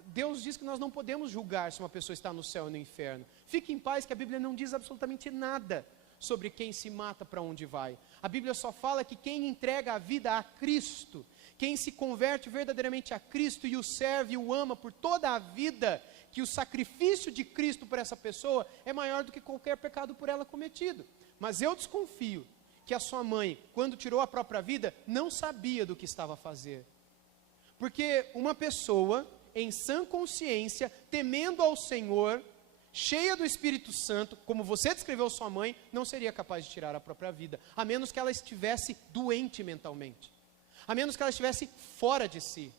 Deus diz que nós não podemos julgar se uma pessoa está no céu ou no inferno. Fique em paz, que a Bíblia não diz absolutamente nada sobre quem se mata, para onde vai. A Bíblia só fala que quem entrega a vida a Cristo, quem se converte verdadeiramente a Cristo e o serve e o ama por toda a vida, que o sacrifício de Cristo por essa pessoa é maior do que qualquer pecado por ela cometido. Mas eu desconfio que a sua mãe, quando tirou a própria vida, não sabia do que estava a fazer. Porque uma pessoa em sã consciência, temendo ao Senhor, cheia do Espírito Santo, como você descreveu sua mãe, não seria capaz de tirar a própria vida, a menos que ela estivesse doente mentalmente, a menos que ela estivesse fora de si,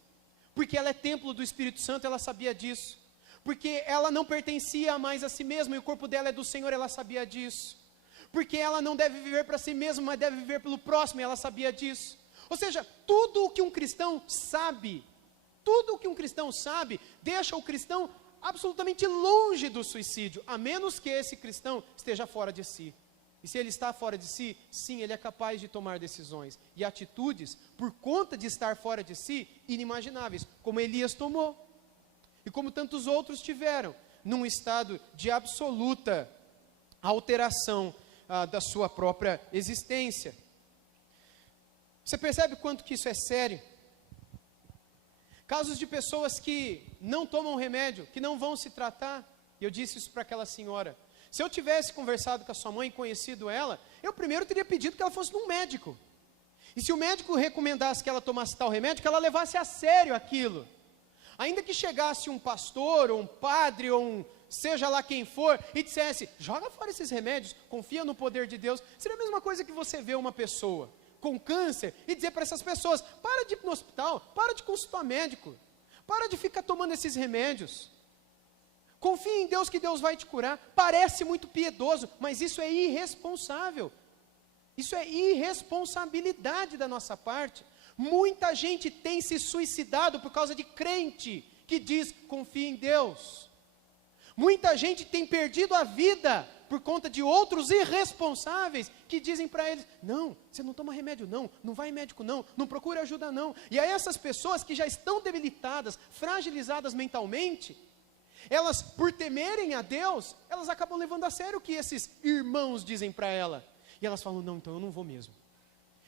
porque ela é templo do Espírito Santo, ela sabia disso, porque ela não pertencia mais a si mesma, e o corpo dela é do Senhor, ela sabia disso, porque ela não deve viver para si mesma, mas deve viver pelo próximo, e ela sabia disso. Ou seja, tudo o que um cristão sabe, deixa o cristão absolutamente longe do suicídio, a menos que esse cristão esteja fora de si. E se ele está fora de si, sim, ele é capaz de tomar decisões e atitudes, por conta de estar fora de si, inimagináveis, como Elias tomou, e como tantos outros tiveram, num estado de absoluta alteração da sua própria existência. Você percebe quanto que isso é sério? Casos de pessoas que não tomam remédio, que não vão se tratar. Eu disse isso para aquela senhora. Se eu tivesse conversado com a sua mãe, conhecido ela, eu primeiro teria pedido que ela fosse num médico. E se o médico recomendasse que ela tomasse tal remédio, que ela levasse a sério aquilo. Ainda que chegasse um pastor, ou um padre, ou seja lá quem for, e dissesse: joga fora esses remédios, confia no poder de Deus. Seria a mesma coisa que você vê uma pessoa com câncer e dizer para essas pessoas: para de ir no hospital, para de consultar médico, para de ficar tomando esses remédios. Confie em Deus que Deus vai te curar. Parece muito piedoso, mas isso é irresponsável. Isso é irresponsabilidade da nossa parte. Muita gente tem se suicidado por causa de crente que diz confia em Deus. Muita gente tem perdido a vida por conta de outros irresponsáveis que dizem para eles, não, você não toma remédio não, não vai em médico não, não procura ajuda não. E aí essas pessoas que já estão debilitadas, fragilizadas mentalmente, elas por temerem a Deus, elas acabam levando a sério o que esses irmãos dizem para ela. E elas falam, não, então eu não vou mesmo.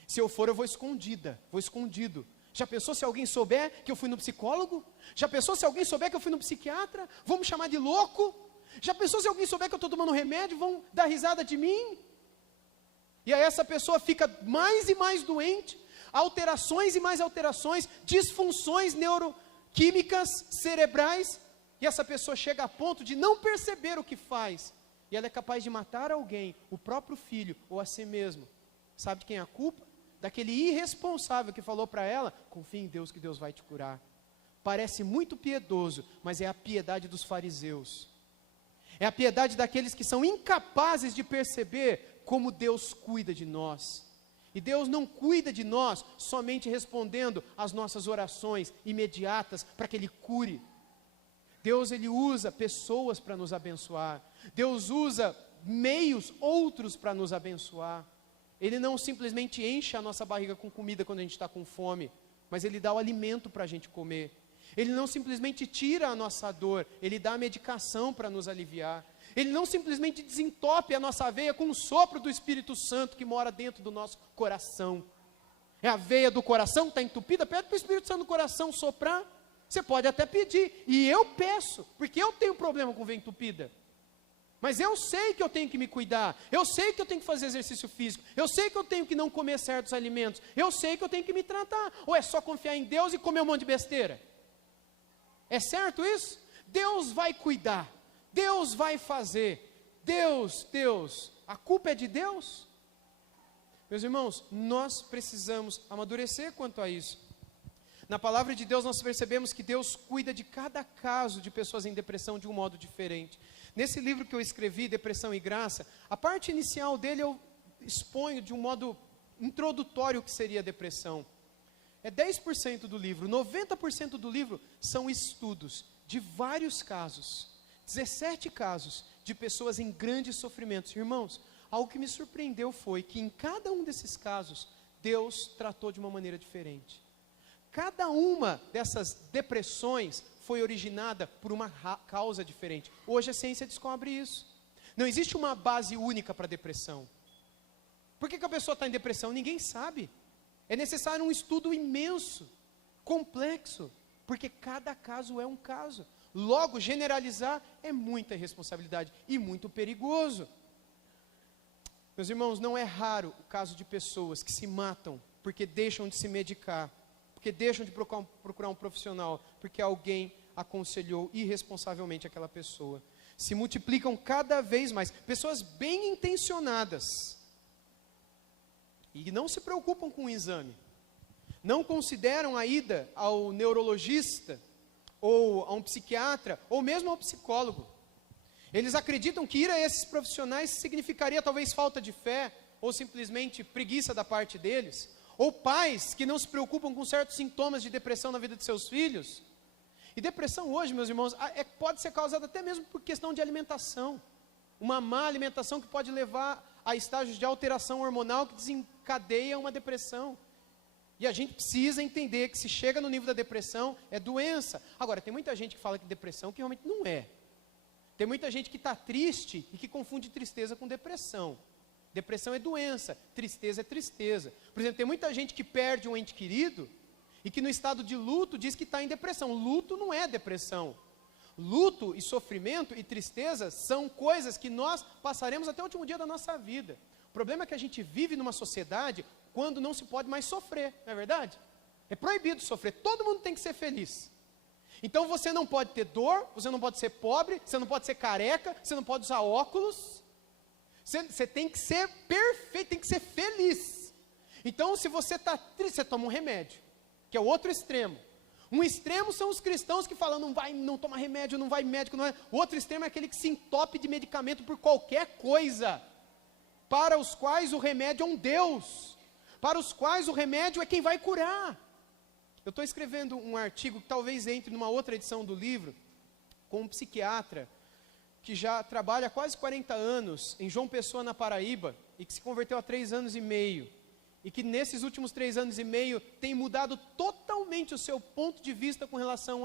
Se eu for eu vou escondida, vou escondido. Já pensou se alguém souber que eu fui no psicólogo? Já pensou se alguém souber que eu fui no psiquiatra? Vão me chamar de louco? Já pensou se alguém souber que eu estou tomando remédio? Vão dar risada de mim? E aí essa pessoa fica mais e mais doente, alterações e mais alterações, disfunções neuroquímicas cerebrais, e essa pessoa chega a ponto de não perceber o que faz, e ela é capaz de matar alguém, o próprio filho, ou a si mesmo. Sabe de quem é a culpa? Daquele irresponsável que falou para ela, confia em Deus que Deus vai te curar. Parece muito piedoso, mas é a piedade dos fariseus. É a piedade daqueles que são incapazes de perceber como Deus cuida de nós. E Deus não cuida de nós somente respondendo às nossas orações imediatas para que Ele cure. Deus, Ele usa pessoas para nos abençoar. Deus usa meios outros para nos abençoar. Ele não simplesmente enche a nossa barriga com comida quando a gente está com fome, mas Ele dá o alimento para a gente comer. Ele não simplesmente tira a nossa dor, Ele dá a medicação para nos aliviar. Ele não simplesmente desentope a nossa veia com um sopro do Espírito Santo que mora dentro do nosso coração. É a veia do coração que está entupida, pede para o Espírito Santo no coração soprar. Você pode até pedir, e eu peço, porque eu tenho problema com veia entupida. Mas eu sei que eu tenho que me cuidar, eu sei que eu tenho que fazer exercício físico, eu sei que eu tenho que não comer certos alimentos, eu sei que eu tenho que me tratar. Ou é só confiar em Deus e comer um monte de besteira? É certo isso? Deus vai cuidar, Deus vai fazer, Deus, a culpa é de Deus? Meus irmãos, nós precisamos amadurecer quanto a isso. Na palavra de Deus nós percebemos que Deus cuida de cada caso de pessoas em depressão de um modo diferente. Nesse livro que eu escrevi, Depressão e Graça, a parte inicial dele eu exponho de um modo introdutório o que seria a depressão. É 10% do livro, 90% do livro são estudos de vários casos, 17 casos de pessoas em grandes sofrimentos. Irmãos, algo que me surpreendeu foi que em cada um desses casos, Deus tratou de uma maneira diferente. Cada uma dessas depressões foi originada por uma causa diferente. Hoje a ciência descobre isso. Não existe uma base única para a depressão. Por que a pessoa está em depressão? Ninguém sabe. É necessário um estudo imenso, complexo, porque cada caso é um caso. Logo, generalizar é muita irresponsabilidade e muito perigoso. Meus irmãos, não é raro o caso de pessoas que se matam porque deixam de se medicar, porque deixam de procurar um profissional, porque alguém aconselhou irresponsavelmente aquela pessoa. Se multiplicam cada vez mais. Pessoas bem intencionadas e não se preocupam com o exame, não consideram a ida ao neurologista, ou a um psiquiatra, ou mesmo ao psicólogo. Eles acreditam que ir a esses profissionais significaria talvez falta de fé, ou simplesmente preguiça da parte deles, ou pais que não se preocupam com certos sintomas de depressão na vida de seus filhos. E depressão hoje, meus irmãos, pode ser causada até mesmo por questão de alimentação. Uma má alimentação que pode levar a estágios de alteração hormonal que desencadeia uma depressão. E a gente precisa entender que se chega no nível da depressão, é doença. Agora, tem muita gente que fala que depressão que realmente não é. Tem muita gente que está triste e que confunde tristeza com depressão. Depressão é doença, tristeza é tristeza. Por exemplo, tem muita gente que perde um ente querido e que no estado de luto diz que está em depressão. Luto não é depressão. Luto e sofrimento e tristeza são coisas que nós passaremos até o último dia da nossa vida. O problema é que a gente vive numa sociedade quando não se pode mais sofrer, não é verdade? É proibido sofrer, todo mundo tem que ser feliz. Então você não pode ter dor, você não pode ser pobre, você não pode ser careca, você não pode usar óculos. Você tem que ser perfeito, tem que ser feliz. Então se você está triste, você toma um remédio, que é o outro extremo. Um extremo são os cristãos que falam, não toma remédio, não vai médico, não é. O outro extremo é aquele que se entope de medicamento por qualquer coisa, para os quais o remédio é um Deus, para os quais o remédio é quem vai curar. Eu estou escrevendo um artigo que talvez entre numa outra edição do livro, com um psiquiatra, que já trabalha há quase 40 anos em João Pessoa, na Paraíba, e que se converteu há 3 anos e meio, e que nesses últimos 3 anos e meio tem mudado totalmente o seu ponto de vista com relação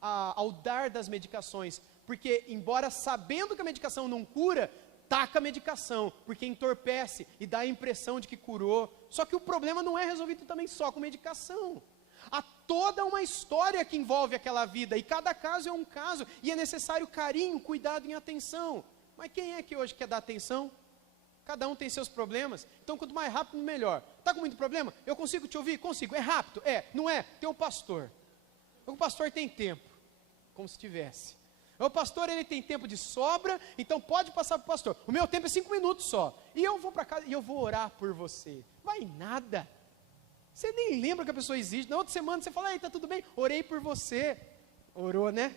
ao dar das medicações, porque embora sabendo que a medicação não cura, taca a medicação, porque entorpece e dá a impressão de que curou, só que o problema não é resolvido também só com medicação. Há toda uma história que envolve aquela vida, e cada caso é um caso, e é necessário carinho, cuidado e atenção. Mas quem é que hoje quer dar atenção? Cada um tem seus problemas, então quanto mais rápido, melhor. Está com muito problema? Eu consigo te ouvir? Consigo. É rápido? É. Não é? Tem um pastor. O pastor tem tempo, como se tivesse. O pastor, ele tem tempo de sobra, então pode passar para o pastor. O meu tempo é 5 minutos só, e eu vou para casa, e eu vou orar por você. Vai nada. Você nem lembra que a pessoa existe. Na outra semana você fala, está tudo bem? Orei por você. Orou, né?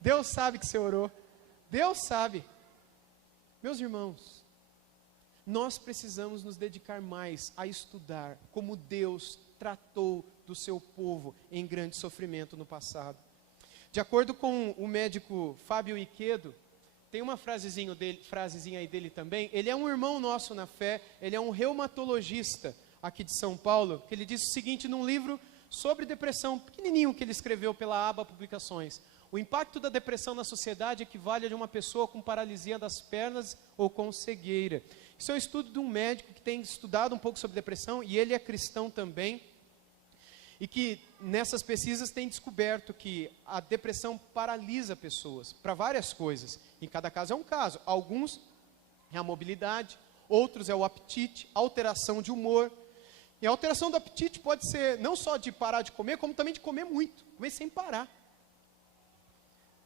Deus sabe que você orou. Deus sabe. Meus irmãos, nós precisamos nos dedicar mais a estudar como Deus tratou do seu povo em grande sofrimento no passado. De acordo com o médico Fábio Iquedo, tem uma frasezinha aí dele também. Ele é um irmão nosso na fé, ele é um reumatologista aqui de São Paulo, que ele disse o seguinte num livro sobre depressão, pequenininho, que ele escreveu pela Aba Publicações: o impacto da depressão na sociedade equivale a de uma pessoa com paralisia das pernas ou com cegueira. Isso é um estudo de um médico que tem estudado um pouco sobre depressão, e ele é cristão também, e que nessas pesquisas tem descoberto que a depressão paralisa pessoas para várias coisas. Em cada caso é um caso. Alguns é a mobilidade, outros é o apetite, alteração de humor. E a alteração do apetite pode ser não só de parar de comer, como também de comer muito, comer sem parar.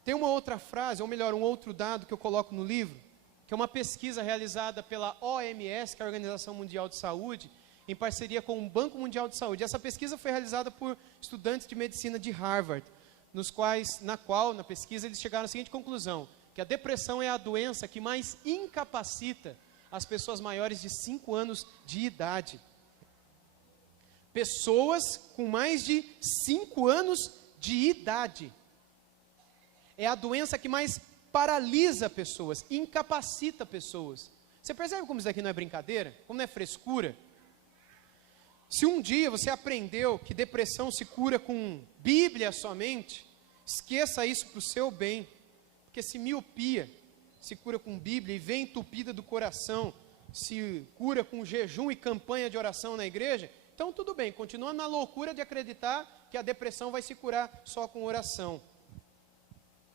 Tem uma outra frase, ou melhor, um outro dado que eu coloco no livro, que é uma pesquisa realizada pela OMS, que é a Organização Mundial de Saúde, em parceria com o Banco Mundial de Saúde. Essa pesquisa foi realizada por estudantes de medicina de Harvard, na pesquisa, eles chegaram à seguinte conclusão: que a depressão é a doença que mais incapacita as pessoas maiores de 5 anos de idade. Pessoas com mais de 5 anos de idade. É a doença que mais paralisa pessoas, incapacita pessoas. Você percebe como isso daqui não é brincadeira? Como não é frescura? Se um dia você aprendeu que depressão se cura com Bíblia somente, esqueça isso para o seu bem. Porque se miopia se cura com Bíblia e vem entupida do coração, se cura com jejum e campanha de oração na igreja, então tudo bem, continua na loucura de acreditar que a depressão vai se curar só com oração,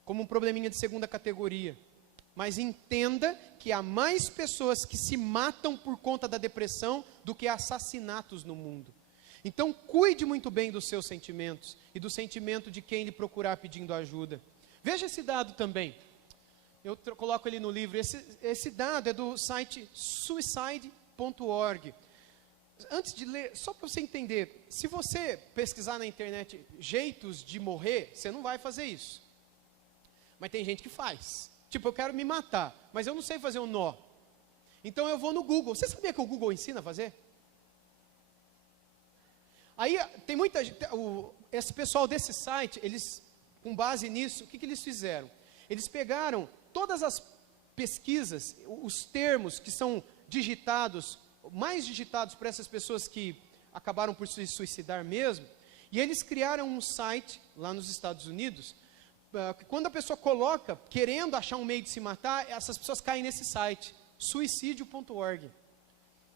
como um probleminha de segunda categoria. Mas entenda que há mais pessoas que se matam por conta da depressão do que assassinatos no mundo. Então cuide muito bem dos seus sentimentos e do sentimento de quem lhe procurar pedindo ajuda. Veja esse dado também. Eu coloco ele no livro. Esse dado é do site suicide.org. Antes de ler, só para você entender, se você pesquisar na internet jeitos de morrer, você não vai fazer isso. Mas tem gente que faz. Tipo, eu quero me matar, mas eu não sei fazer um nó. Então eu vou no Google. Você sabia que o Google ensina a fazer? Aí tem muita gente, esse pessoal desse site, eles, com base nisso, o que eles fizeram? Eles pegaram todas as pesquisas, os termos que são digitados, mais digitados por essas pessoas que acabaram por se suicidar mesmo, e eles criaram um site lá nos Estados Unidos. Quando a pessoa coloca, querendo achar um meio de se matar, essas pessoas caem nesse site, suicídio.org.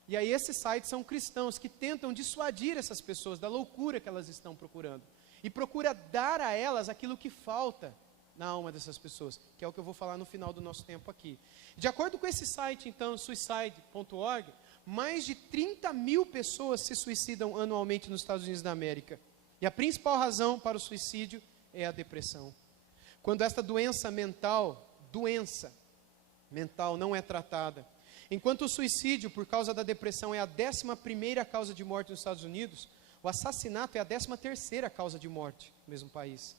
E aí esses sites são cristãos que tentam dissuadir essas pessoas da loucura que elas estão procurando. E procura dar a elas aquilo que falta na alma dessas pessoas, que é o que eu vou falar no final do nosso tempo aqui. De acordo com esse site, então, suicide.org, mais de 30 mil pessoas se suicidam anualmente nos Estados Unidos da América. E a principal razão para o suicídio é a depressão. Quando esta doença mental não é tratada. Enquanto o suicídio por causa da depressão é a 11ª causa de morte nos Estados Unidos, O assassinato é a 13ª causa de morte no mesmo país.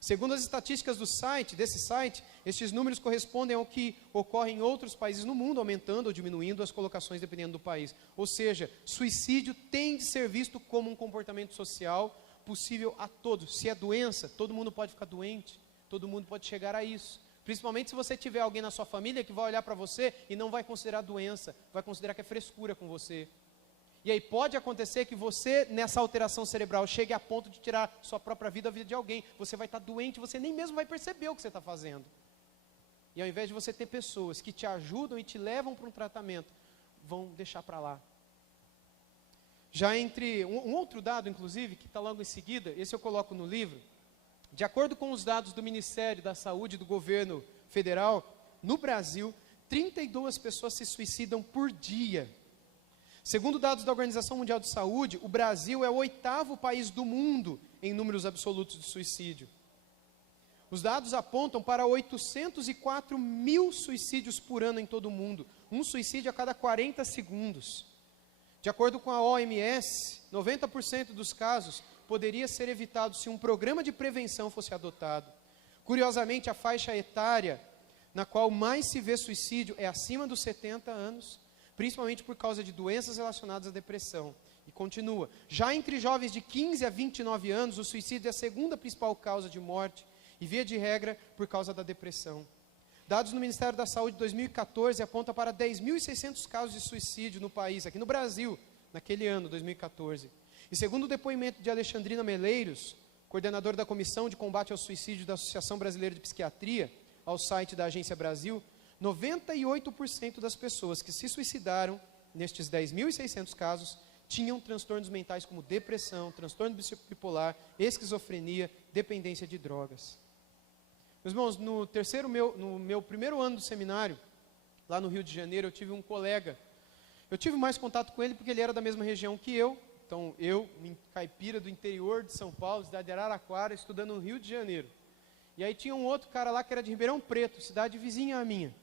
Segundo as estatísticas desse site, estes números correspondem ao que ocorre em outros países no mundo, aumentando ou diminuindo as colocações dependendo do país. Ou seja, suicídio tem de ser visto como um comportamento social possível a todos. Se é doença, todo mundo pode ficar doente, todo mundo pode chegar a isso. Principalmente se você tiver alguém na sua família que vai olhar para você e não vai considerar doença, vai considerar que é frescura com você. E aí pode acontecer que você, nessa alteração cerebral, chegue a ponto de tirar sua própria vida, a vida de alguém. Você vai estar doente, você nem mesmo vai perceber o que você está fazendo. E ao invés de você ter pessoas que te ajudam e te levam para um tratamento, vão deixar para lá. Já entre, um outro dado, inclusive, que está logo em seguida, esse eu coloco no livro, de acordo com os dados do Ministério da Saúde do governo federal, no Brasil, 32 pessoas se suicidam por dia. Segundo dados da Organização Mundial de Saúde, o Brasil é o 8º país do mundo em números absolutos de suicídio. Os dados apontam para 804 mil suicídios por ano em todo o mundo, um suicídio a cada 40 segundos. De acordo com a OMS, 90% dos casos poderia ser evitado se um programa de prevenção fosse adotado. Curiosamente, a faixa etária na qual mais se vê suicídio é acima dos 70 anos, principalmente por causa de doenças relacionadas à depressão. E continua, já entre jovens de 15 a 29 anos, o suicídio é a segunda principal causa de morte, e via de regra, por causa da depressão. Dados no Ministério da Saúde de 2014 apontam para 10.600 casos de suicídio no país, aqui no Brasil, naquele ano, 2014. E segundo o depoimento de Alexandrina Meleiros, coordenadora da Comissão de Combate ao Suicídio da Associação Brasileira de Psiquiatria, ao site da Agência Brasil, 98% das pessoas que se suicidaram, nestes 10.600 casos, tinham transtornos mentais como depressão, transtorno bipolar, esquizofrenia, dependência de drogas. Meus irmãos, no meu primeiro ano do seminário, lá no Rio de Janeiro, eu tive um colega. Eu tive mais contato com ele porque ele era da mesma região que eu. Então, eu, caipira do interior de São Paulo, cidade de Araraquara, estudando no Rio de Janeiro. E aí tinha um outro cara lá que era de Ribeirão Preto, cidade vizinha à minha.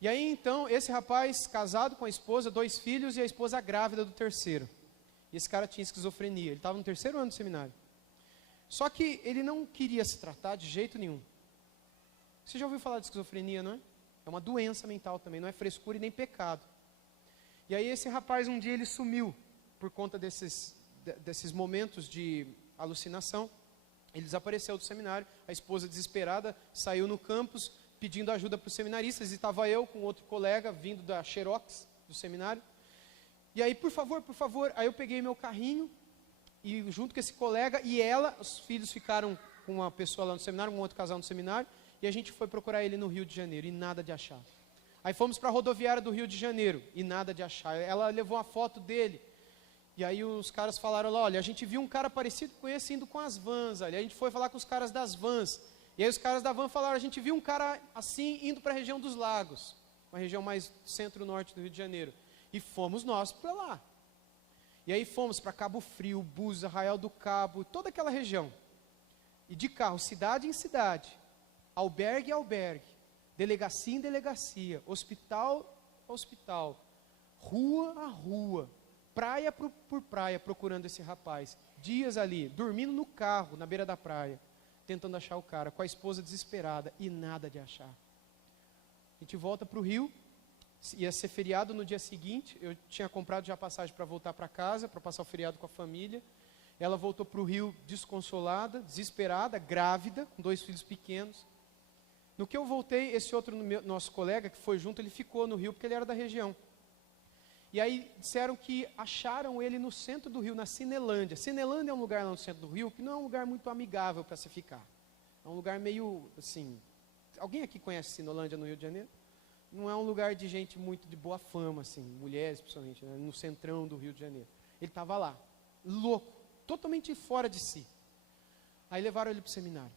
E aí, então, esse rapaz, casado com a esposa, 2 filhos, e a esposa grávida do terceiro. E esse cara tinha esquizofrenia, ele estava no 3º ano do seminário. Só que ele não queria se tratar de jeito nenhum. Você já ouviu falar de esquizofrenia, não é? É uma doença mental também, não é frescura e nem pecado. E aí esse rapaz, um dia ele sumiu, por conta desses momentos de alucinação. Ele desapareceu do seminário, a esposa desesperada saiu no campus, pedindo ajuda para os seminaristas, e estava eu com outro colega, vindo da Xerox, do seminário. E aí, por favor, aí eu peguei meu carrinho, e junto com esse colega, e ela, os filhos ficaram com uma pessoa lá no seminário, um outro casal no seminário, e a gente foi procurar ele no Rio de Janeiro, e nada de achar. Aí fomos para a rodoviária do Rio de Janeiro, e nada de achar. Ela levou a foto dele, e aí os caras falaram lá, olha, a gente viu um cara parecido com esse indo com as vans, ali. A gente foi falar com os caras das vans, e aí os caras da van falaram, a gente viu um cara assim indo para a região dos Lagos, uma região mais centro-norte do Rio de Janeiro, e fomos nós para lá. E aí fomos para Cabo Frio, Búzios, Arraial do Cabo, toda aquela região, e de carro, cidade em cidade, albergue em albergue, delegacia em delegacia, hospital a hospital, rua a rua, praia por praia, procurando esse rapaz, dias ali, dormindo no carro, na beira da praia, tentando achar o cara, com a esposa desesperada, e nada de achar. A gente volta para o Rio, ia ser feriado no dia seguinte, eu tinha comprado já passagem para voltar para casa, para passar o feriado com a família. Ela voltou para o Rio desconsolada, desesperada, grávida, com 2 filhos pequenos. No que eu voltei, esse outro nosso colega, que foi junto, ele ficou no Rio, porque ele era da região. E aí disseram que acharam ele no centro do Rio, na Cinelândia. Cinelândia é um lugar lá no centro do Rio que não é um lugar muito amigável para se ficar. É um lugar meio, assim... Alguém aqui conhece Cinelândia no Rio de Janeiro? Não é um lugar de gente muito de boa fama, assim, mulheres principalmente, né, no centrão do Rio de Janeiro. Ele estava lá, louco, totalmente fora de si. Aí levaram ele para o seminário.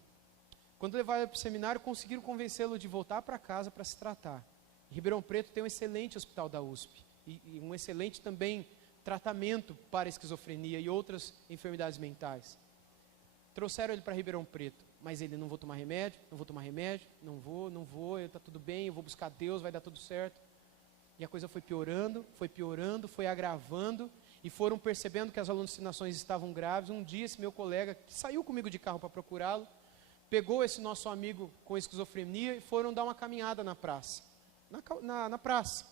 Quando levaram ele para o seminário, conseguiram convencê-lo de voltar para casa para se tratar. Em Ribeirão Preto tem um excelente hospital da USP. E um excelente também tratamento para esquizofrenia e outras enfermidades mentais. Trouxeram ele para Ribeirão Preto, mas ele, não vou tomar remédio, não vou, está tudo bem, eu vou buscar Deus, vai dar tudo certo. E a coisa foi piorando, foi agravando, e foram percebendo que as alucinações estavam graves. Um dia, esse meu colega, que saiu comigo de carro para procurá-lo, pegou esse nosso amigo com esquizofrenia e foram dar uma caminhada na praça. Na praça.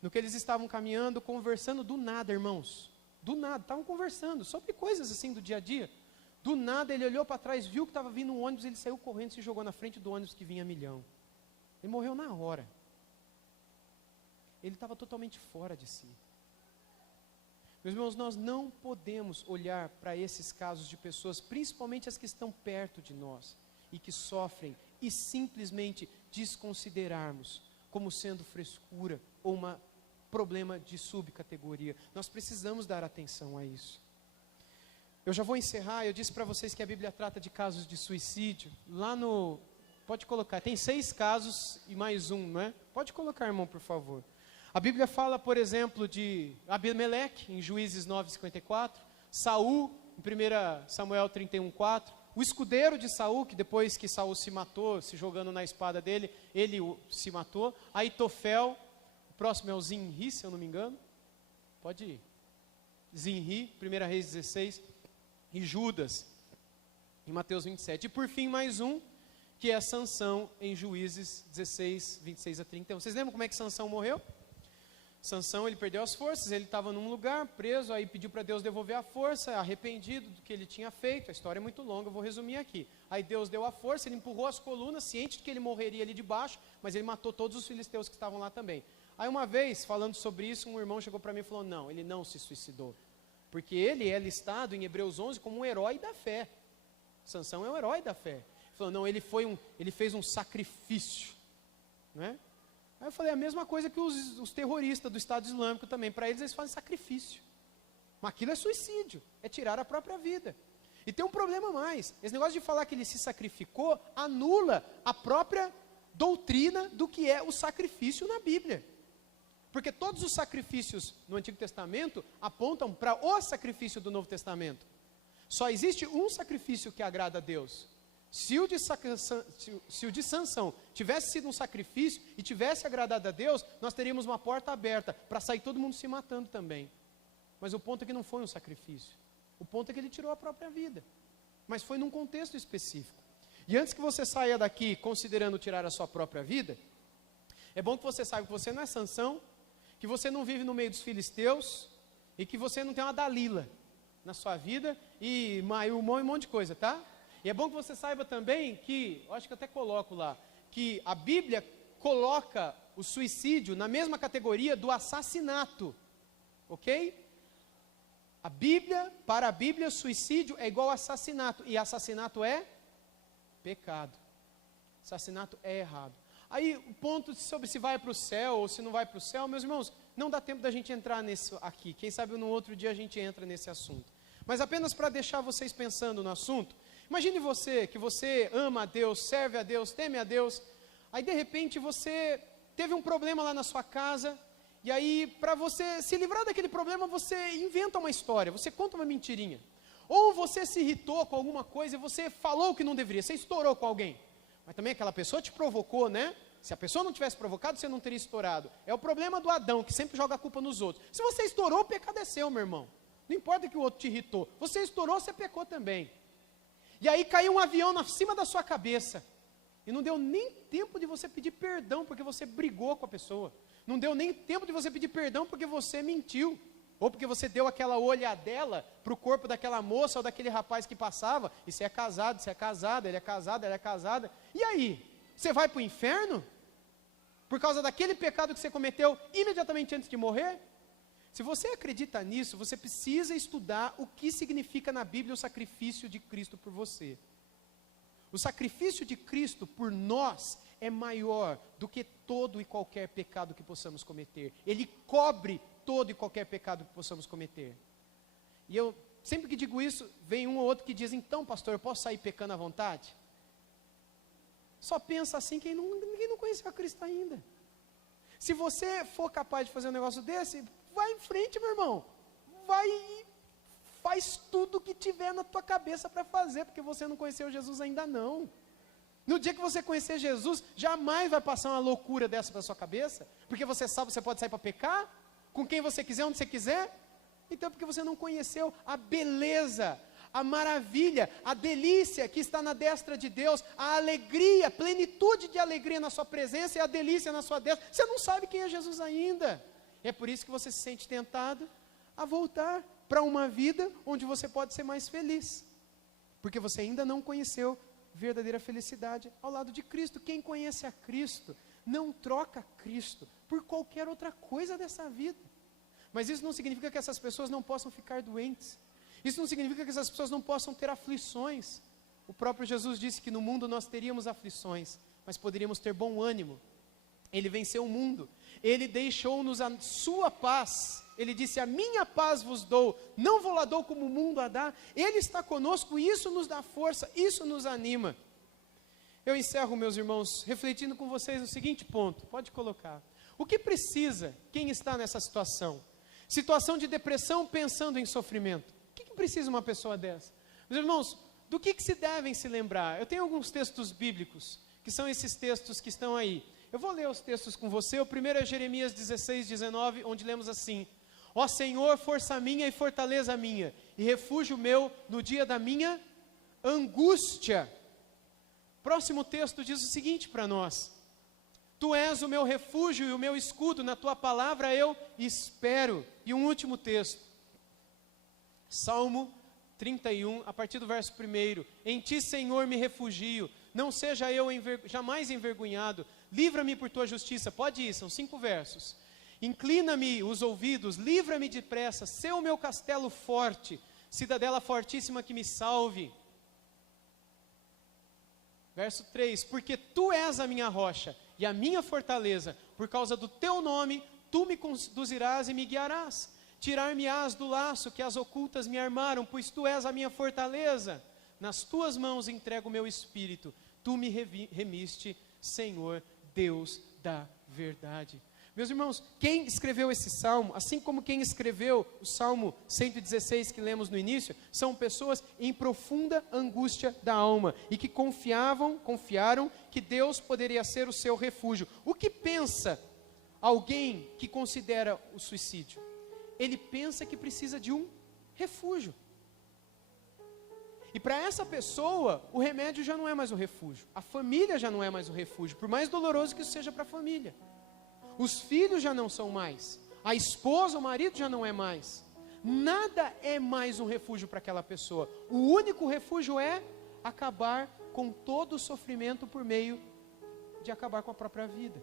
No que eles estavam caminhando, conversando, do nada, irmãos. Do nada, estavam conversando sobre coisas assim do dia a dia. Do nada, ele olhou para trás, viu que estava vindo um ônibus, ele saiu correndo e se jogou na frente do ônibus que vinha a milhão. Ele morreu na hora. Ele estava totalmente fora de si. Meus irmãos, nós não podemos olhar para esses casos de pessoas, principalmente as que estão perto de nós e que sofrem, e simplesmente desconsiderarmos como sendo frescura ou um problema de subcategoria. Nós precisamos dar atenção a isso. Eu já vou encerrar. Eu disse para vocês que a Bíblia trata de casos de suicídio. Lá no... Pode colocar, tem 6 casos e mais um, não é? Pode colocar, irmão, por favor. A Bíblia fala, por exemplo, de Abimeleque, em Juízes 9:54, Saul, em 1 Samuel 31:4, o escudeiro de Saul, que depois que Saul se matou, se jogando na espada dele, ele se matou. Aitofel, o próximo é o Zinri, se eu não me engano. Pode ir. Zinri, 1 Reis 16, e Judas, em Mateus 27. E por fim, mais um, que é Sansão, em Juízes 16, 26 a 31. Vocês lembram como é que Sansão morreu? Sansão, ele perdeu as forças, ele estava num lugar preso, aí pediu para Deus devolver a força, arrependido do que ele tinha feito. A história é muito longa, eu vou resumir aqui. Aí Deus deu a força, ele empurrou as colunas, ciente de que ele morreria ali de baixo, mas ele matou todos os filisteus que estavam lá também. Aí uma vez, falando sobre isso, um irmão chegou para mim e falou, não, ele não se suicidou, porque ele é listado em Hebreus 11 como um herói da fé. Sansão é um herói da fé. Ele falou, não, ele fez um sacrifício, não é? Aí eu falei, a mesma coisa que os terroristas do Estado Islâmico também, para eles fazem sacrifício. Mas aquilo é suicídio, é tirar a própria vida. E tem um problema mais, esse negócio de falar que ele se sacrificou, anula a própria doutrina do que é o sacrifício na Bíblia. Porque todos os sacrifícios no Antigo Testamento apontam para o sacrifício do Novo Testamento. Só existe um sacrifício que agrada a Deus. Se o de Sansão tivesse sido um sacrifício e tivesse agradado a Deus, nós teríamos uma porta aberta para sair todo mundo se matando também. Mas o ponto é que não foi um sacrifício. O ponto é que ele tirou a própria vida. Mas foi num contexto específico. E antes que você saia daqui considerando tirar a sua própria vida, é bom que você saiba que você não é Sansão, que você não vive no meio dos filisteus e que você não tem uma Dalila na sua vida e um monte de coisa, tá? E é bom que você saiba também que, eu acho que eu até coloco lá, que a Bíblia coloca o suicídio na mesma categoria do assassinato, ok? Para a Bíblia, suicídio é igual a assassinato, e assassinato é pecado. Assassinato é errado. Aí, o ponto sobre se vai para o céu ou se não vai para o céu, meus irmãos, não dá tempo da gente entrar nisso aqui. Quem sabe no outro dia a gente entra nesse assunto. Mas apenas para deixar vocês pensando no assunto, imagine você, que você ama a Deus, serve a Deus, teme a Deus, aí de repente você teve um problema lá na sua casa, e aí para você se livrar daquele problema, você inventa uma história, você conta uma mentirinha. Ou você se irritou com alguma coisa e você falou o que não deveria, você estourou com alguém. Mas também aquela pessoa te provocou, né? Se a pessoa não tivesse provocado, você não teria estourado. É o problema do Adão, que sempre joga a culpa nos outros. Se você estourou, o pecado é seu, meu irmão. Não importa que o outro te irritou. Você estourou, você pecou também. E aí caiu um avião na cima da sua cabeça. E não deu nem tempo de você pedir perdão porque você brigou com a pessoa. Não deu nem tempo de você pedir perdão porque você mentiu. Ou porque você deu aquela olhadela para o corpo daquela moça ou daquele rapaz que passava. E você é casado, você é casada, ele é casado, ela é casada. E aí? Você vai para o inferno? Por causa daquele pecado que você cometeu imediatamente antes de morrer? Se você acredita nisso, você precisa estudar o que significa na Bíblia o sacrifício de Cristo por você. O sacrifício de Cristo por nós é maior do que todo e qualquer pecado que possamos cometer. Ele cobre todo e qualquer pecado que possamos cometer. E eu, sempre que digo isso, vem um ou outro que diz, então pastor, eu posso sair pecando à vontade? Só pensa assim quem não conheceu a Cristo ainda. Se você for capaz de fazer um negócio desse, vai em frente, meu irmão. Vai e faz tudo o que tiver na tua cabeça para fazer, porque você não conheceu Jesus ainda não. No dia que você conhecer Jesus, jamais vai passar uma loucura dessa pela sua cabeça, porque você sabe que você pode sair para pecar, com quem você quiser, onde você quiser. Então é porque você não conheceu a beleza, a maravilha, a delícia que está na destra de Deus, a alegria, a plenitude de alegria na sua presença e a delícia na sua destra. Você não sabe quem é Jesus ainda. É por isso que você se sente tentado a voltar para uma vida onde você pode ser mais feliz. Porque você ainda não conheceu verdadeira felicidade ao lado de Cristo. Quem conhece a Cristo não troca Cristo por qualquer outra coisa dessa vida. Mas isso não significa que essas pessoas não possam ficar doentes. Isso não significa que essas pessoas não possam ter aflições. O próprio Jesus disse que no mundo nós teríamos aflições, mas poderíamos ter bom ânimo. Ele venceu o mundo. Ele deixou-nos a sua paz. Ele disse, a minha paz vos dou, não vou lá dou como o mundo a dá. Ele está conosco e isso nos dá força, isso nos anima. Eu encerro, meus irmãos, refletindo com vocês no seguinte ponto, pode colocar. O que precisa quem está nessa situação? Situação de depressão pensando em sofrimento. O que precisa uma pessoa dessa? Meus irmãos, do que se devem se lembrar? Eu tenho alguns textos bíblicos, que são esses textos que estão aí. Eu vou ler os textos com você. O primeiro é Jeremias 16, 19, onde lemos assim: ó Senhor, força minha e fortaleza minha, e refúgio meu no dia da minha angústia. Próximo texto diz o seguinte para nós: tu és o meu refúgio e o meu escudo, na tua palavra eu espero. E um último texto, Salmo 31, a partir do verso 1: em ti, Senhor, me refugio, não seja eu jamais envergonhado, livra-me por tua justiça. Pode ir, são 5 versos. Inclina-me os ouvidos, livra-me depressa, sê o meu castelo forte, cidadela fortíssima que me salve. Verso 3, porque tu és a minha rocha e a minha fortaleza, por causa do teu nome, tu me conduzirás e me guiarás. Tirar-me-ás do laço que as ocultas me armaram, pois tu és a minha fortaleza. Nas tuas mãos entrego o meu espírito, tu me remiste, Senhor, Deus da verdade. Meus irmãos, quem escreveu esse salmo, assim como quem escreveu o Salmo 116 que lemos no início, são pessoas em profunda angústia da alma e que confiaram que Deus poderia ser o seu refúgio. O que pensa alguém que considera o suicídio? Ele pensa que precisa de um refúgio. E para essa pessoa, o remédio já não é mais o refúgio. A família já não é mais o refúgio, por mais doloroso que isso seja para a família. Os filhos já não são mais. A esposa, o marido já não é mais. Nada é mais um refúgio para aquela pessoa. O único refúgio é acabar com todo o sofrimento por meio de acabar com a própria vida.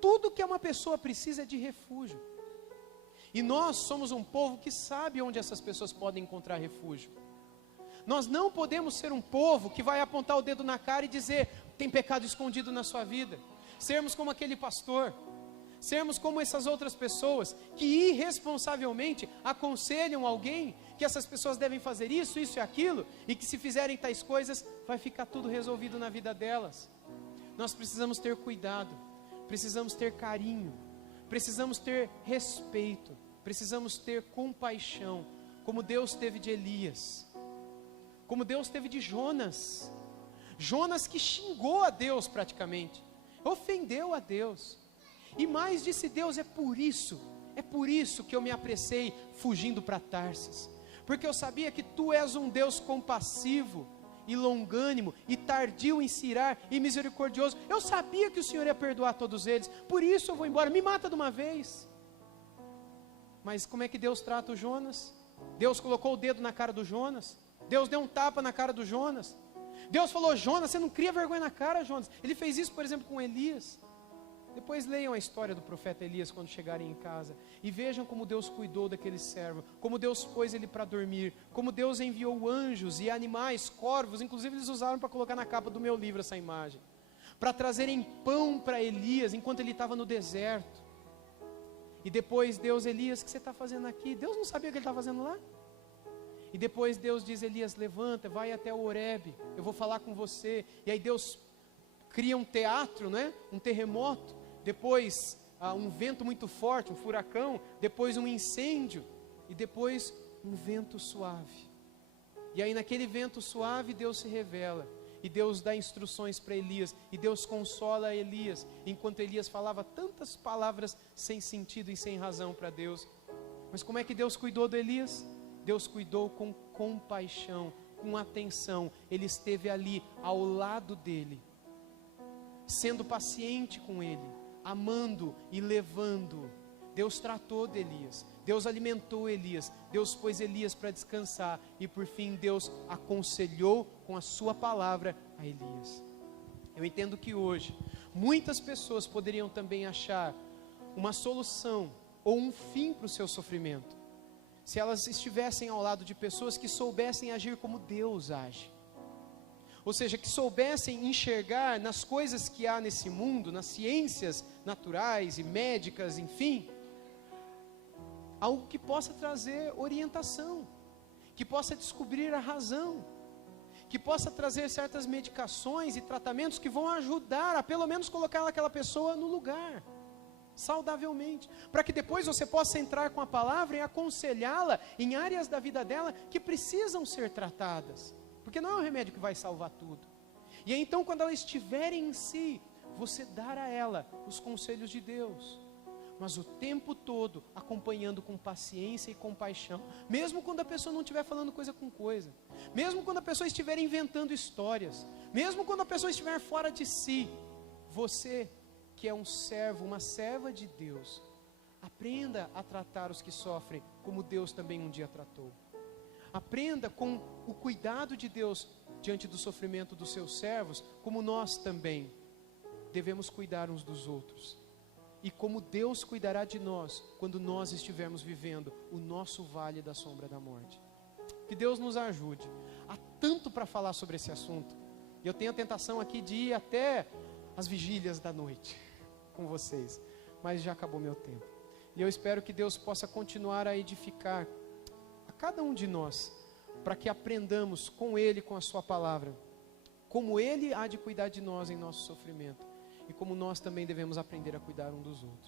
Tudo que uma pessoa precisa é de refúgio. E nós somos um povo que sabe onde essas pessoas podem encontrar refúgio. Nós não podemos ser um povo que vai apontar o dedo na cara e dizer, tem pecado escondido na sua vida. Sermos como aquele pastor, sermos como essas outras pessoas que irresponsavelmente aconselham alguém que essas pessoas devem fazer isso, isso e aquilo, e que se fizerem tais coisas, vai ficar tudo resolvido na vida delas. Nós precisamos ter cuidado, precisamos ter carinho, precisamos ter respeito, precisamos ter compaixão, como Deus teve de Elias, como Deus teve de Jonas. Jonas que xingou a Deus praticamente, ofendeu a Deus, e mais disse Deus, é por isso que eu me apressei fugindo para Tarsis, porque eu sabia que tu és um Deus compassivo e longânimo, e tardio em se irar, e misericordioso. Eu sabia que o Senhor ia perdoar todos eles, por isso eu vou embora, me mata de uma vez. Mas como é que Deus trata o Jonas? Deus colocou o dedo na cara do Jonas, Deus deu um tapa na cara do Jonas, Deus falou, Jonas, você não cria vergonha na cara, Jonas. Ele fez isso, por exemplo, com Elias. Depois leiam a história do profeta Elias quando chegarem em casa, e vejam como Deus cuidou daquele servo, como Deus pôs ele para dormir, como Deus enviou anjos e animais, corvos, inclusive eles usaram para colocar na capa do meu livro essa imagem, para trazerem pão para Elias, enquanto ele estava no deserto. E depois Deus, Elias, o que você está fazendo aqui? Deus não sabia o que ele estava fazendo lá? E depois Deus diz, Elias, levanta, vai até o Horebe, eu vou falar com você. E aí Deus cria um teatro, né? Um terremoto, depois um vento muito forte, um furacão, depois um incêndio, e depois um vento suave. E aí naquele vento suave Deus se revela, e Deus dá instruções para Elias, e Deus consola Elias, enquanto Elias falava tantas palavras sem sentido e sem razão para Deus. Mas como é que Deus cuidou de Elias? Deus cuidou com compaixão, com atenção. Ele esteve ali ao lado dele, sendo paciente com ele, amando e levando. Deus tratou de Elias, Deus alimentou Elias, Deus pôs Elias para descansar, e por fim Deus aconselhou com a sua palavra a Elias. Eu entendo que hoje muitas pessoas poderiam também achar uma solução ou um fim para o seu sofrimento, se elas estivessem ao lado de pessoas que soubessem agir como Deus age. Ou seja, que soubessem enxergar nas coisas que há nesse mundo, nas ciências naturais e médicas, enfim, algo que possa trazer orientação, que possa descobrir a razão, que possa trazer certas medicações e tratamentos que vão ajudar a pelo menos colocar aquela pessoa no lugar, saudavelmente, para que depois você possa entrar com a palavra e aconselhá-la em áreas da vida dela que precisam ser tratadas, porque não é um remédio que vai salvar tudo. E aí, então, quando ela estiver em si, você dar a ela os conselhos de Deus, mas o tempo todo acompanhando com paciência e compaixão, mesmo quando a pessoa não estiver falando coisa com coisa, mesmo quando a pessoa estiver inventando histórias, mesmo quando a pessoa estiver fora de si, você que é um servo, uma serva de Deus, aprenda a tratar os que sofrem como Deus também um dia tratou. Aprenda com o cuidado de Deus diante do sofrimento dos seus servos, como nós também devemos cuidar uns dos outros. E como Deus cuidará de nós quando nós estivermos vivendo o nosso vale da sombra da morte. Que Deus nos ajude. Há tanto para falar sobre esse assunto. E eu tenho a tentação aqui de ir até as vigílias da noite com vocês. Mas já acabou meu tempo. E eu espero que Deus possa continuar a edificar a cada um de nós, para que aprendamos com Ele, com a sua palavra, como Ele há de cuidar de nós em nosso sofrimento. E como nós também devemos aprender a cuidar um dos outros.